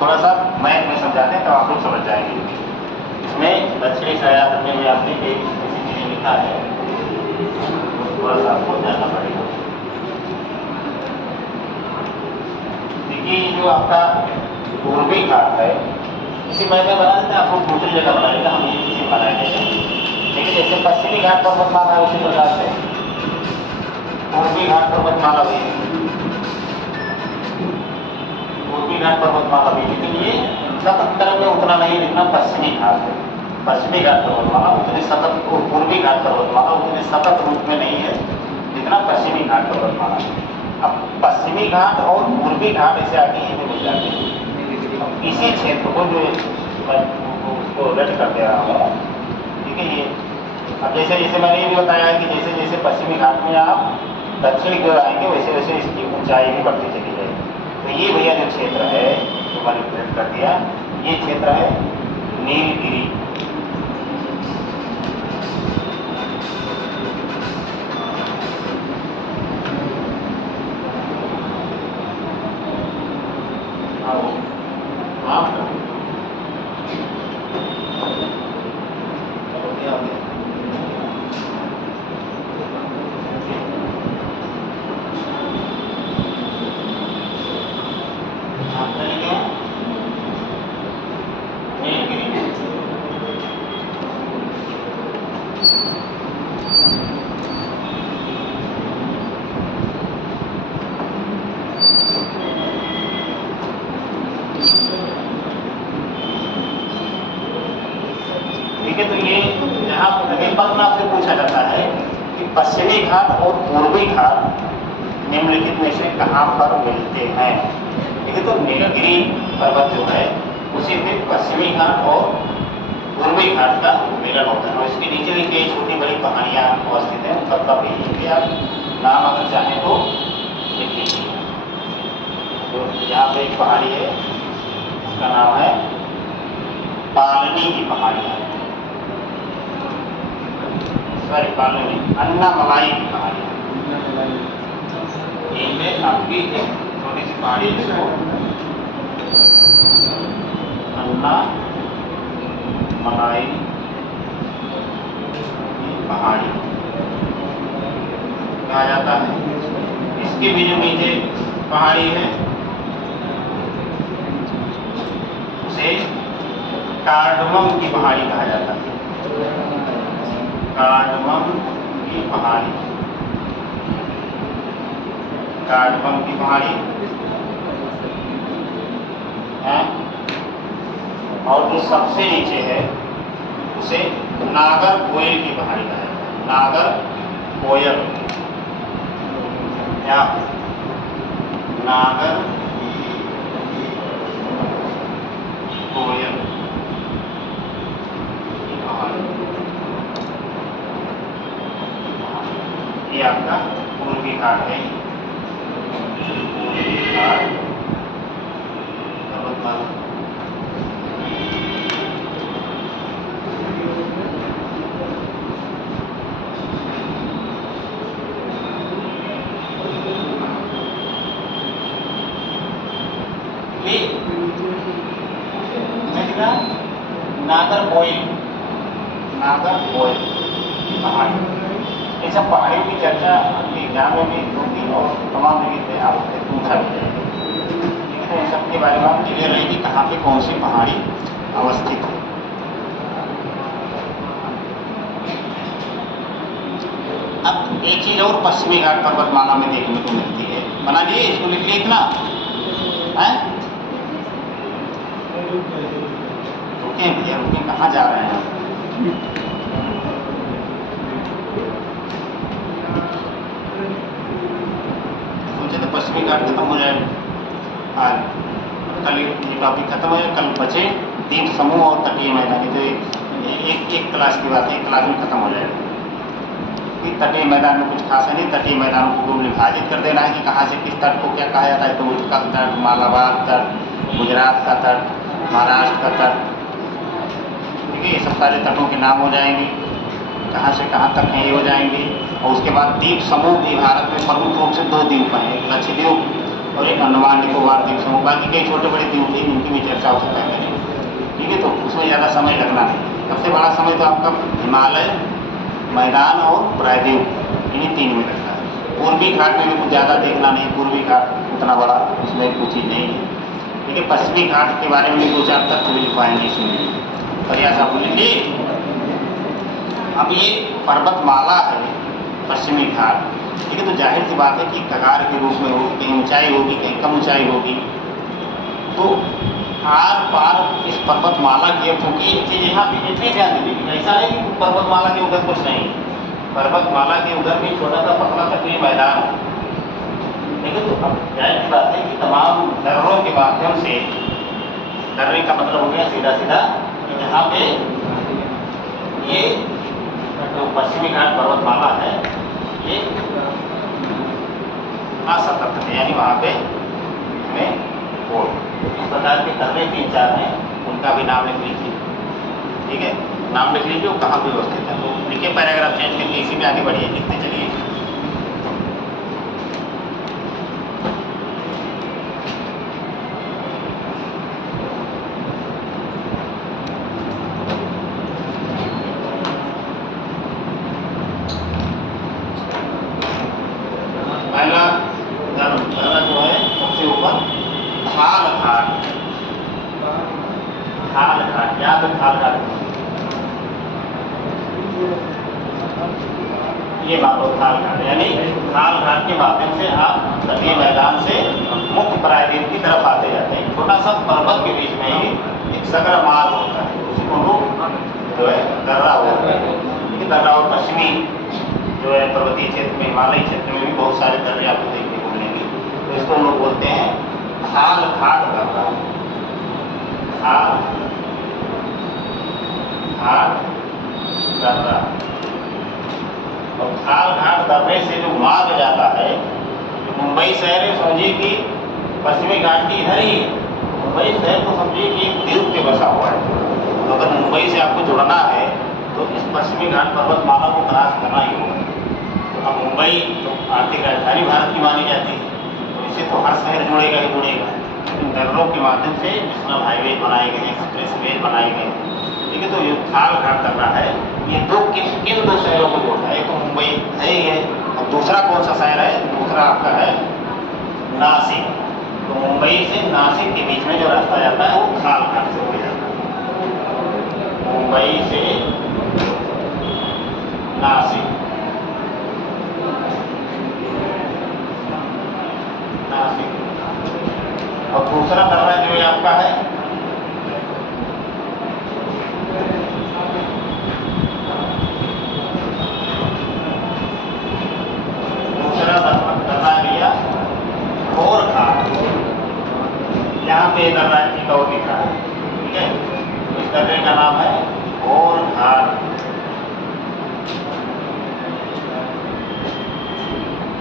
थोड़ा सा मैप में समझाते हैं तो आप लोग समझ जाएंगे। इसमें दक्षिणी सह्याद्री में आपने एक ऐसी चीजें लिखा है, थोड़ा सा आपको जानना पड़ेगा। देखिए जो आपका पूर्वी घाट है, इसी मैप में बना देते हैं, आपको दूसरी जगह बना देते हैं, हम ये इसी बनाएंगे। लेकिन जैसे पश्चिमी घाट पर्वतमाला है उसी प्रकार से पूर्वी घाट पर्वतमाला भी लेकिन ये सतत क्रम में उतना नहीं लिखना। पश्चिमी घाट है, पश्चिमी घाट पर्वतमाला उतनी सतत, पूर्वी घाट पर्वतमाला उतने सतत रूप में नहीं है जितना पश्चिमी घाट पर्वतमाला है। अब पश्चिमी घाट और पूर्वी घाट ऐसे आगे ये भी मिल जाते हैं। इसी क्षेत्र को जो मैं उसको रट कर दे रहा हूँ, ठीक है। ये अब जैसे जैसे मैंने ये भी बताया है कि जैसे जैसे पश्चिमी घाट में आप दक्षिण की ओर आएंगे वैसे वैसे इसकी ऊंचाई भी बढ़ती चली जाएगी। तो ये भैया जो क्षेत्र है जो मैंने प्रिंट कर दिया, ये क्षेत्र है नीलगिरी। ठीक है। तो ये यहाँ प्रश्न आपसे पूछा जाता है कि पश्चिमी घाट और पूर्वी घाट निम्नलिखित में से कहाँ पर मिलते हैं। ठीक है। तो नीलगिरी पर्वत जो है उसी में पश्चिमी घाट और पूर्वी घाट का मिलन होता है। और इसके नीचे भी कई छोटी बड़ी पहाड़ियाँ अवस्थित हैं, उनका भी लिखिए आप, नाम अगर चाहें तो लिख लीजिए। तो यहाँ पे एक पहाड़ी है, उसका नाम है पालनी की पहाड़ियाँ, सॉरी पालनी, अन्नामलाई की पहाड़ियाँ। इनमें आपकी एक छोटी सी पहाड़ी है जिसको अन्नामलाई की पहाड़ी कहा जाता है। इसके भी जो नीचे पहाड़ी है उसे कार्डमम की पहाड़ी कहा जाता है। कार्डमम की पहाड़ी, कार्डमम की पहाड़ी है। और जो सबसे नीचे है उसे नागरकोयल की पहाड़ी कहा जाता है। नागरकोयल या नागरकोयल, ये आपका पूर्वी घाट है। पूर्वी घाट पर्वतमाला। ये नागरकोयल, नागरकोयल पहाड़ी। ये सब पहाड़ियों की चर्चा आपके एग्जाम में भी होगी और तमाम जगह पे आपसे पूछा भी जाएगा। ठीक है, इन सब के बारे में आप क्लियर रहेगी कहाँ पे कौन सी पहाड़ी अवस्थित है। अब एक चीज़ और पश्चिमी घाट पर्वतमाला में देखने को मिलती है। बना लिए, इसको लिख लिए इतना है। रुके भैया रुके, कहाँ जा रहे हैं आप? सोचे तो पश्चिमी घाट खत्म हो जाए आज, कल ये टॉपिक खत्म हो जाए, कल बचे द्वीप समूह और तटीय मैदान। तो एक क्लास की बात है, एक क्लास में खत्म हो जाएगा। तटीय मैदान में कुछ खास है नहीं। तटीय मैदानों को विभाजित कर देना है कि कहाँ से किस तट को क्या कहा जाता है। तो उत्कल तट, मालाबार तट, गुजरात का तट, महाराष्ट्र का तट, ठीक है, ये सब सारे तटों के नाम हो जाएंगे। कहाँ से कहाँ तक हैं ये हो जाएंगे। और उसके बाद द्वीप समूह भी भारत में प्रमुख रूप से 2 द्वीप हैं, एक लक्षद्वीप और एक अंडमान निकोबार द्वीप समूह। बाकी कई छोटे बड़े द्वीप भी, इनकी भी चर्चा हो सकता है। ठीक है, तो उसमें ज़्यादा समय लगना नहीं। सबसे बड़ा समय तो आपका हिमालय मैदान और प्रायद्वीप, इन्हीं 3 में लगता है। पूर्वी घाट में भी कुछ ज़्यादा देखना नहीं, पूर्वी घाट उतना बड़ा उसमें कुछ चीज़ नहीं है। ठीक है, पश्चिमी घाट के बारे में भी 2-4 तथ्य मिल पाएंगे इसमें। प्रयास आप बोलेंगे। अब ये पर्वतमाला है पश्चिमी घाट, ठीक है, तो जाहिर सी बात है कि कगार के रूप में होगी, कहीं ऊंचाई होगी, कहीं कम ऊंचाई होगी। तो आर पार इस पर्वतमाला की, अब क्योंकि एक चीज़ यहाँ पे इतनी ध्यान दीजिए, ऐसा नहीं कि पर्वतमाला के उधर कुछ नहीं, पर्वतमाला के उधर भी छोटा सा पतला तटीय मैदान है। ठीक है, तो अब जाहिर सी बात है कि तमाम दर्रों के माध्यम से, दर्रे का मतलब हो गया सीधा सीधा कि जहाँ पे ये जो पश्चिमी घाट पर्वतमाला है ये असतत है, यानी वहाँ पे इसमें वो इस प्रकार के दर्रे 3-4 हैं, उनका भी नाम लिख लीजिए। ठीक है, नाम लिख लीजिए कहाँ पे व्यवस्थित है। तो लिखे पैराग्राफ चेंज करके इसी में आगे बढ़िए, लिखते चलिए। पहला दर्रा जो है सबसे ऊपर खाल घाट, खाल घाट, याद है खाल घाट, ये बात खाल घाट, यानी खाल घाट के माध्यम से आप तटीय मैदान से मुख्य प्रायद्वीप की तरफ आते जाते हैं। छोटा सा पर्वत के बीच में ही एक सग्र मार्ग होता है, उसी को लोग जो है दर्रा बोलते हैं। दर्रा और पश्चिमी जो है पर्वतीय क्षेत्र में, हिमालयी क्षेत्र में भी बहुत सारे दर्रे आपको देखने को मिलेंगे। तो इसको लोग बोलते हैं खाल घाट दर्रा, खाल घाट दर्रा। और खाल घाट दर्रे से जो मार्ग जाता है, जो मुंबई शहर है, समझिए कि पश्चिमी घाट की इधर ही मुंबई शहर को समझिए कि एक द्वीप पे बसा हुआ है। तो अगर मुंबई से आपको जुड़ना है तो इस पश्चिमी घाट पर्वतमाला को क्रॉस करना ही होगा। तो अब मुंबई तो आर्थिक राजधानी भारत की मानी जाती है, तो इससे तो हर शहर जुड़ेगा ही जुड़ेगा। लेकिन दर्रों के माध्यम से नेशनल हाईवे बनाए गए, एक्सप्रेस वे बनाए गए। ठीक है, तो ये खाल घाट दर्रा है, ये किन 2 शहरों को जोड़ता है। एक तो मुंबई है ही है, और दूसरा कौन सा शहर है? दूसरा आपका है नासिक। तो मुंबई से नासिक के बीच में जो रास्ता जाता है वो खाल घाट से हो जाता है। मुंबई से नासिक, नासिक। और दूसरा दर्रा जो ये आपका है दूसरा दर्रा भैया घोर घाट। यहाँ पे दर्रा एक और दिख रहा है, ठीक है। इस दर्रे का नाम है घोर घाट।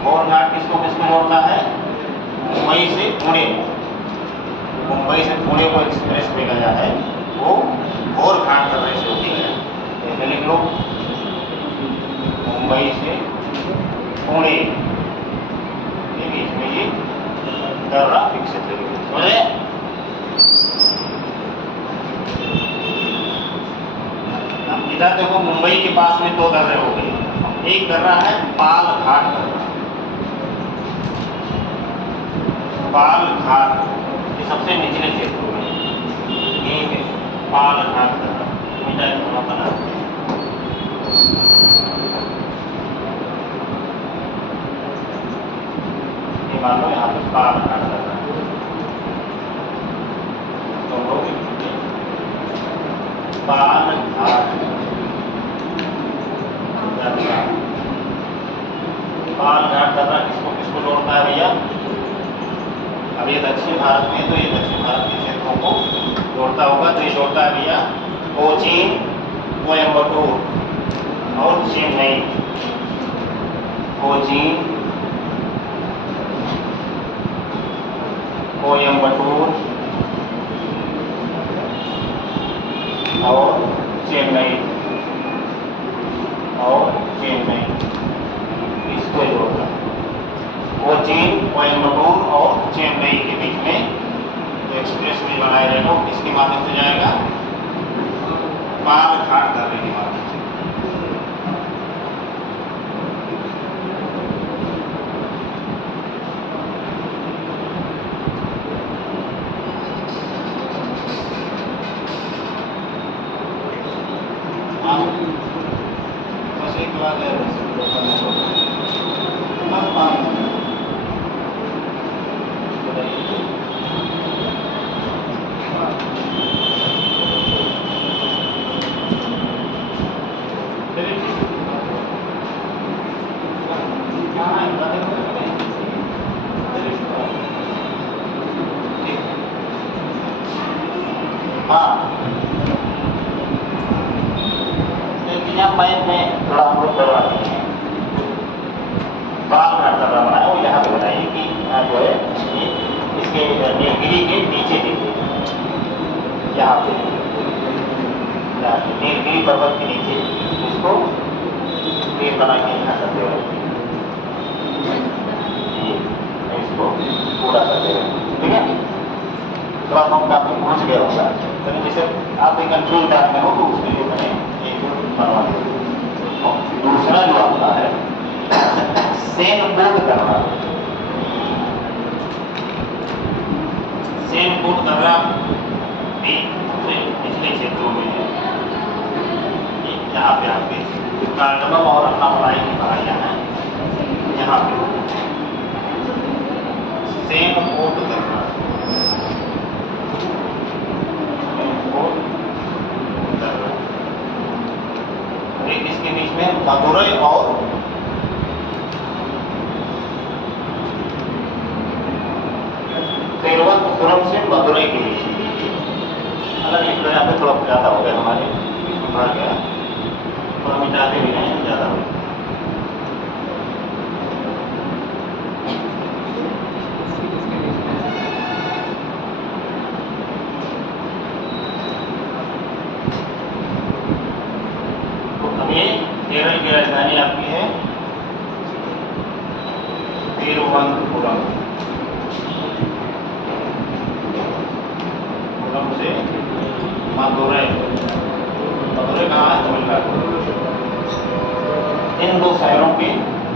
घोर घाट किसको किसको जोड़ता है? मुंबई से पुणे। मुंबई से पुणे को एक्सप्रेस में गया है वो घोर घाट दर्रे से होती है। ऐसे लिख लो, मुंबई से पुणे के बीच में ये दर्रा विकसित है। इधर देखो मुंबई के पास में दो दर्रे हो गए। एक दर्रा है पाल घाट दर्रा, पाल घाट ये सबसे निचले क्षेत्र में एक है पाल घाट दर्रा। मिटा थोड़ा बनाते हैं। ये मान लो यहाँ पे पाल घाट दर्रा तो पाल घाट दर्रा। पाल घाट दर्रा किसको किसको जोड़ता है भैया? अब ये दक्षिण भारत में, तो ये दक्षिण भारत के क्षेत्रों को जोड़ता होगा। तो ये जोड़ता है भैया कोचीन, कोयम्बटूर और चेन्नई। कोचीन, कोयम्बटूर और चेन्नई, इसको जोड़ता है। कोचीन, कोयम्बटूर और चेन्नई के बीच में जो एक्सप्रेस वे बनाए रहेगा वो किसके माध्यम से जाएगा? पाल घाट दर्रे के माध्यम से। बस एक बात है, में थोड़ा हम लोग करवा देते हैं। बाल घाट दर्रा बनाया वो यहाँ पे बनाइए कि यहाँ जो है ये इसके नीलगिरी के नीचे देखिए, यहाँ पे नीलगिरी पर्वत के नीचे इसको पेड़ बना के यहाँ करते हुए इसको पूरा करते हुए, ठीक है। थोड़ा हम काफी पहुँच गया होगा, तो जैसे आप एक कंट्रोल टाइप में हो तो उसके लिए मैंने एक बनवा दिया। दूसरा जो आपका है सेनकोट दर्रा। सेनकोट दर्रा भी पिछले क्षेत्रों में है। यहाँ पे आपके कार्डमम और अन्नामलाई की पहाड़ियाँ हैं, यहाँ पे सेनकोट दर्रा। एक इसके बीच में मदुरई और तिरुवनंतपुरम से मदुरई के बीच अलग लिख लो। यहाँ पे थोड़ा ज़्यादा हो गया, हमारे भर गया, थोड़ा मिटाते भी नहीं, ज़्यादा हो गया। केरल की राजधानी आपकी है तिरुवनंतपुरम। से मदुरई, मदुरई कहाँ है? तमिलनाडु। इन दो शहरों के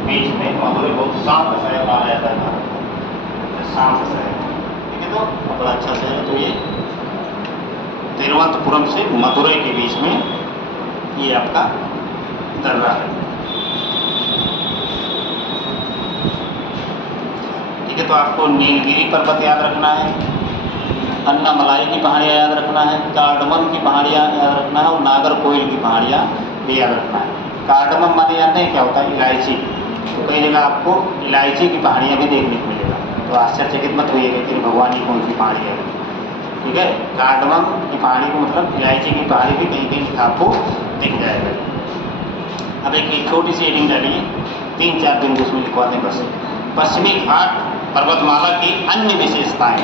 बीच में मदुरई बहुत शांत शहर माना जाता है भारत को, शांत शहर। ठीक है, तो बड़ा अच्छा शहर है। तो ये तिरुवनंतपुरम से मदुरई के बीच में ये आपका दर्रा है। ठीक है, तो आपको नीलगिरी पर्वत याद रखना है, अन्नामलाई की पहाड़ियाँ याद रखना है, कार्डमम की पहाड़ियाँ याद रखना है और नागरकोइल की पहाड़ियाँ भी याद रखना है। कार्डमम माने जानते हैं क्या होता है? इलायची। तो कई जगह आपको इलायची की पहाड़ियाँ भी देखने को मिलेगा, तो आश्चर्यचकित मत होइएगा कि भगवान ये कौन सी पहाड़ी है। ठीक है, कार्डमम की पहाड़ी को मतलब इलायची की पहाड़ी भी कहीं कहीं आपको दिख जाएगा। अब एक छोटी सी एडिंग डालिए, 3-4 दिन उसमें लिखवा दें बस। पश्चिमी घाट पर्वतमाला की अन्य विशेषताएं।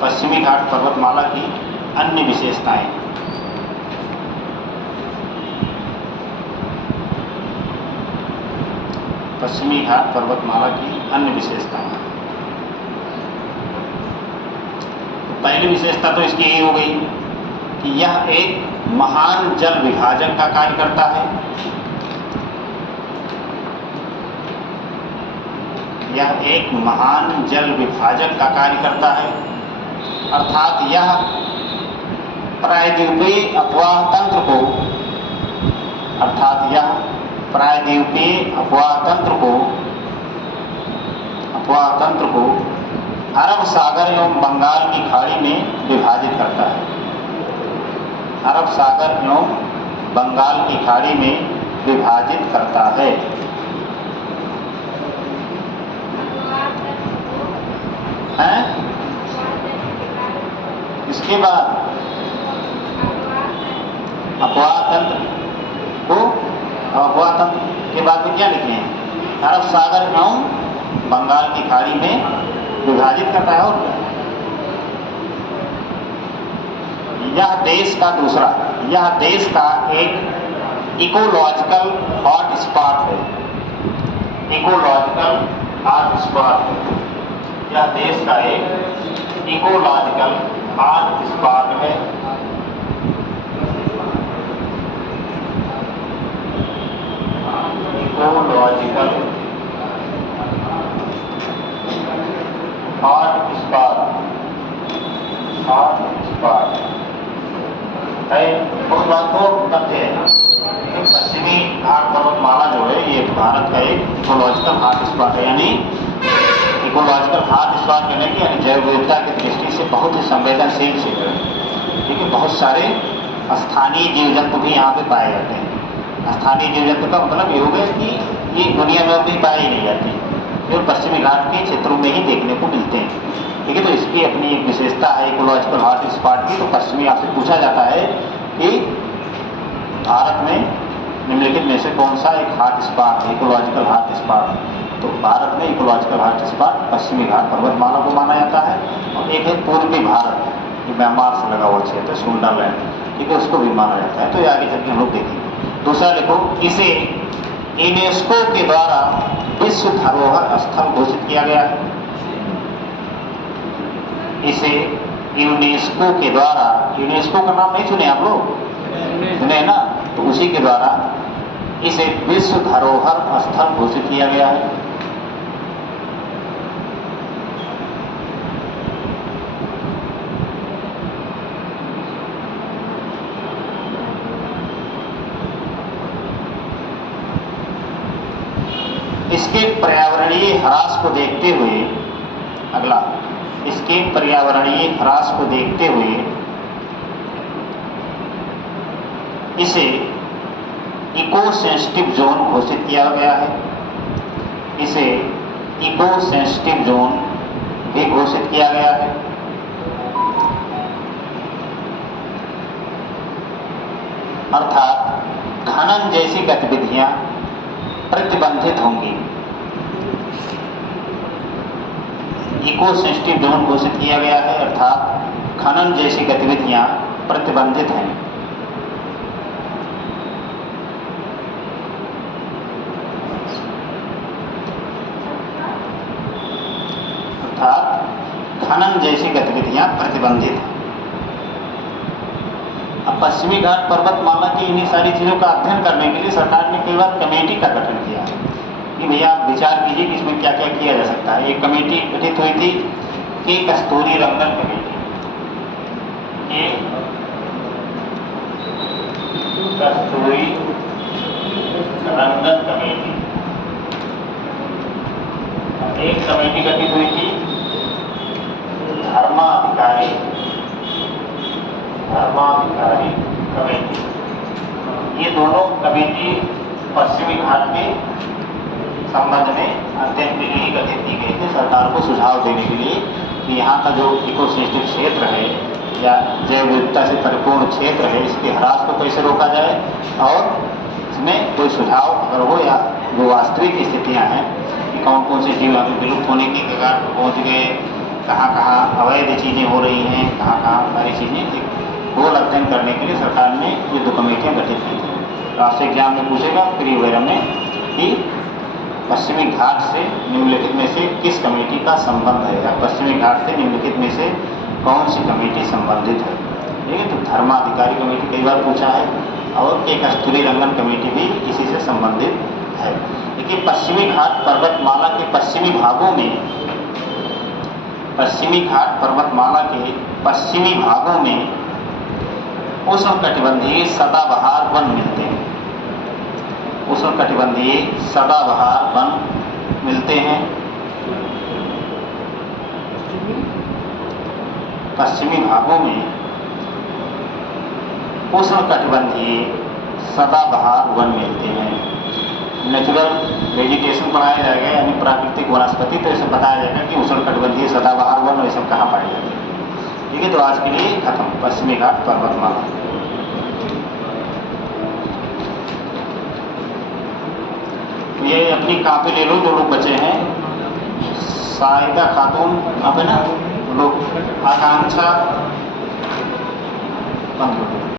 पश्चिमी घाट पर्वतमाला की अन्य विशेषताएं। पश्चिमी घाट पर्वतमाला की अन्य विशेषताएं। तो पहली विशेषता तो इसकी यही हो गई कि यह एक महान जल विभाजक का कार्य करता है। यह एक महान जल विभाजक का कार्य करता है, अर्थात यह प्रायद्वीपीय अपवाह तंत्र को, अर्थात यह प्रायद्वीपीय अपवाह तंत्र को अरब सागर एवं बंगाल की खाड़ी में विभाजित करता है। अरब सागर एवं बंगाल की खाड़ी में विभाजित करता है। हैं? इसके बाद अपवाह तंत्र को, अपवाह तंत्र के बाद में क्या लिखे हैं? अरब सागर एवं बंगाल की खाड़ी में विभाजित करता है। और यह देश का दूसरा, यह देश का एक इकोलॉजिकल हॉट स्पॉट है। इकोलॉजिकल हॉट स्पॉट है। यह देश का एक इकोलॉजिकल हॉट स्पॉट है। इकोलॉजिकल हॉट स्पॉट है। बहुत महत्वपूर्ण तथ्य है। पश्चिमी घाट पर्वतमाला जो है ये भारत का एक इकोलॉजिकल हॉट स्पॉट है, यानी इकोलॉजिकल हॉट स्पॉट कहने की यानी जैव विविधता की दृष्टि से बहुत ही संवेदनशील क्षेत्र है। ठीक है, बहुत सारे स्थानीय जीव जंतु भी यहाँ पे पाए जाते हैं। स्थानीय जीव जंतु का मतलब ये हो गया कि ये दुनिया में भी पाए ही नहीं जाते, जो पश्चिमी घाट के क्षेत्रों में ही देखने को मिलते हैं। ठीक है, तो इसकी अपनी एक विशेषता है इकोलॉजिकल हॉट स्पॉट की। तो पश्चिमी आपसे पूछा जाता है कि भारत में निम्नलिखित में से कौन सा एक हॉट स्पॉट है, इकोलॉजिकल हॉट स्पॉट? तो भारत में इकोलॉजिकल हॉट स्पॉट पश्चिमी घाट पर्वतमाला को माना जाता है। और एक है पूर्वी भारत, ये म्यांमार से लगा हुआ क्षेत्र सुंदरलैंड, ठीक है, उसको भी माना जाता है। तो ये आगे चल के हम लोग देखेंगे। दूसरा देखो, इसे यूनेस्को के द्वारा विश्व धरोहर स्थल घोषित किया गया है। इसे यूनेस्को के द्वारा, यूनेस्को का नाम नहीं सुने आप लोग? सुने ना? तो उसी के द्वारा इसे विश्व धरोहर स्थल घोषित किया गया है। इसके पर्यावरणीय ह्रास को देखते हुए, अगला, इसके पर्यावरणीय ह्रास को देखते हुए इसे इको सेंसिटिव जोन घोषित किया गया है। इसे इको सेंसिटिव जोन भी घोषित किया गया है। अर्थात खनन जैसी गतिविधियां प्रतिबंधित होंगी। इको सेंसिटिव जोन घोषित किया गया है, अर्थात खनन जैसी गतिविधियां प्रतिबंधित हैं। अर्थात खनन जैसी गतिविधियां प्रतिबंधित हैं। अब पश्चिमी घाट पर्वतमाला की इन्हीं सारी चीज़ों का अध्ययन करने के लिए सरकार ने कई बार कमेटी का गठन किया है। कि भैया आप विचार कीजिए कि इसमें क्या क्या किया जा सकता है। एक कमेटी गठित हुई थी के कस्तूरी रंगन कमेटी, के कस्तूरी रंगन कमेटी। एक कमेटी गठित हुई थी धर्माधिकारी कमेटी। ये दोनों कमेटी पश्चिमी घाट के संबंध में अध्ययन के लिए गठित की गई थी, सरकार को सुझाव देने के लिए कि यहाँ का जो इकोसिस्टम क्षेत्र है या जैव विविधता से परिपूर्ण क्षेत्र है, इसके ह्रास को कैसे रोका जाए और इसमें कोई सुझाव अगर हो या जो वास्तविक स्थितियाँ हैं कि कौन कौन से जीव अभी विलुप्त होने की कगार पर पहुँच गए, कहाँ कहाँ अवैध चीज़ें हो रही हैं, कहाँ कहाँ सारी चीज़ें, एक गोल अध्ययन करने के लिए सरकार ने ये 2 कमेटियाँ गठित की थी। तो आपसे एग्जाम में पूछेगा प्री वगैरह में कि पश्चिमी घाट से निम्नलिखित में से किस कमेटी का संबंध है, या पश्चिमी घाट से निम्नलिखित में से कौन सी कमेटी संबंधित है। ठीक है, तो धर्माधिकारी कमेटी कई बार पूछा है और एक कस्तूरी रंगन कमेटी भी इसी से संबंधित है। देखिए, पश्चिमी घाट पर्वतमाला के पश्चिमी भागों में, पश्चिमी घाट पर्वतमाला के पश्चिमी भागों में उष्णकटिबंधीय सदाबहार वन मिलते हैं। उष्णकटिबंधीय सदाबहार वन मिलते हैं। पश्चिमी भागों में उष्णकटिबंधीय सदाबहार वन मिलते हैं। नेचुरल वेजिटेशन पढ़ाया जाएगा, यानी प्राकृतिक वनस्पति, तो इसे बताया जाएगा कि उष्णकटिबंधीय सदाबहार वन और ये सब कहाँ पाए जाते हैं। ठीक है, तो आज के लिए खत्म पश्चिमी घाट पर्वतमाला। ये अपनी कॉपी ले लो जो लोग बचे हैं। साहिदा खातून आप है ना, लोग आकांक्षा बंद करो।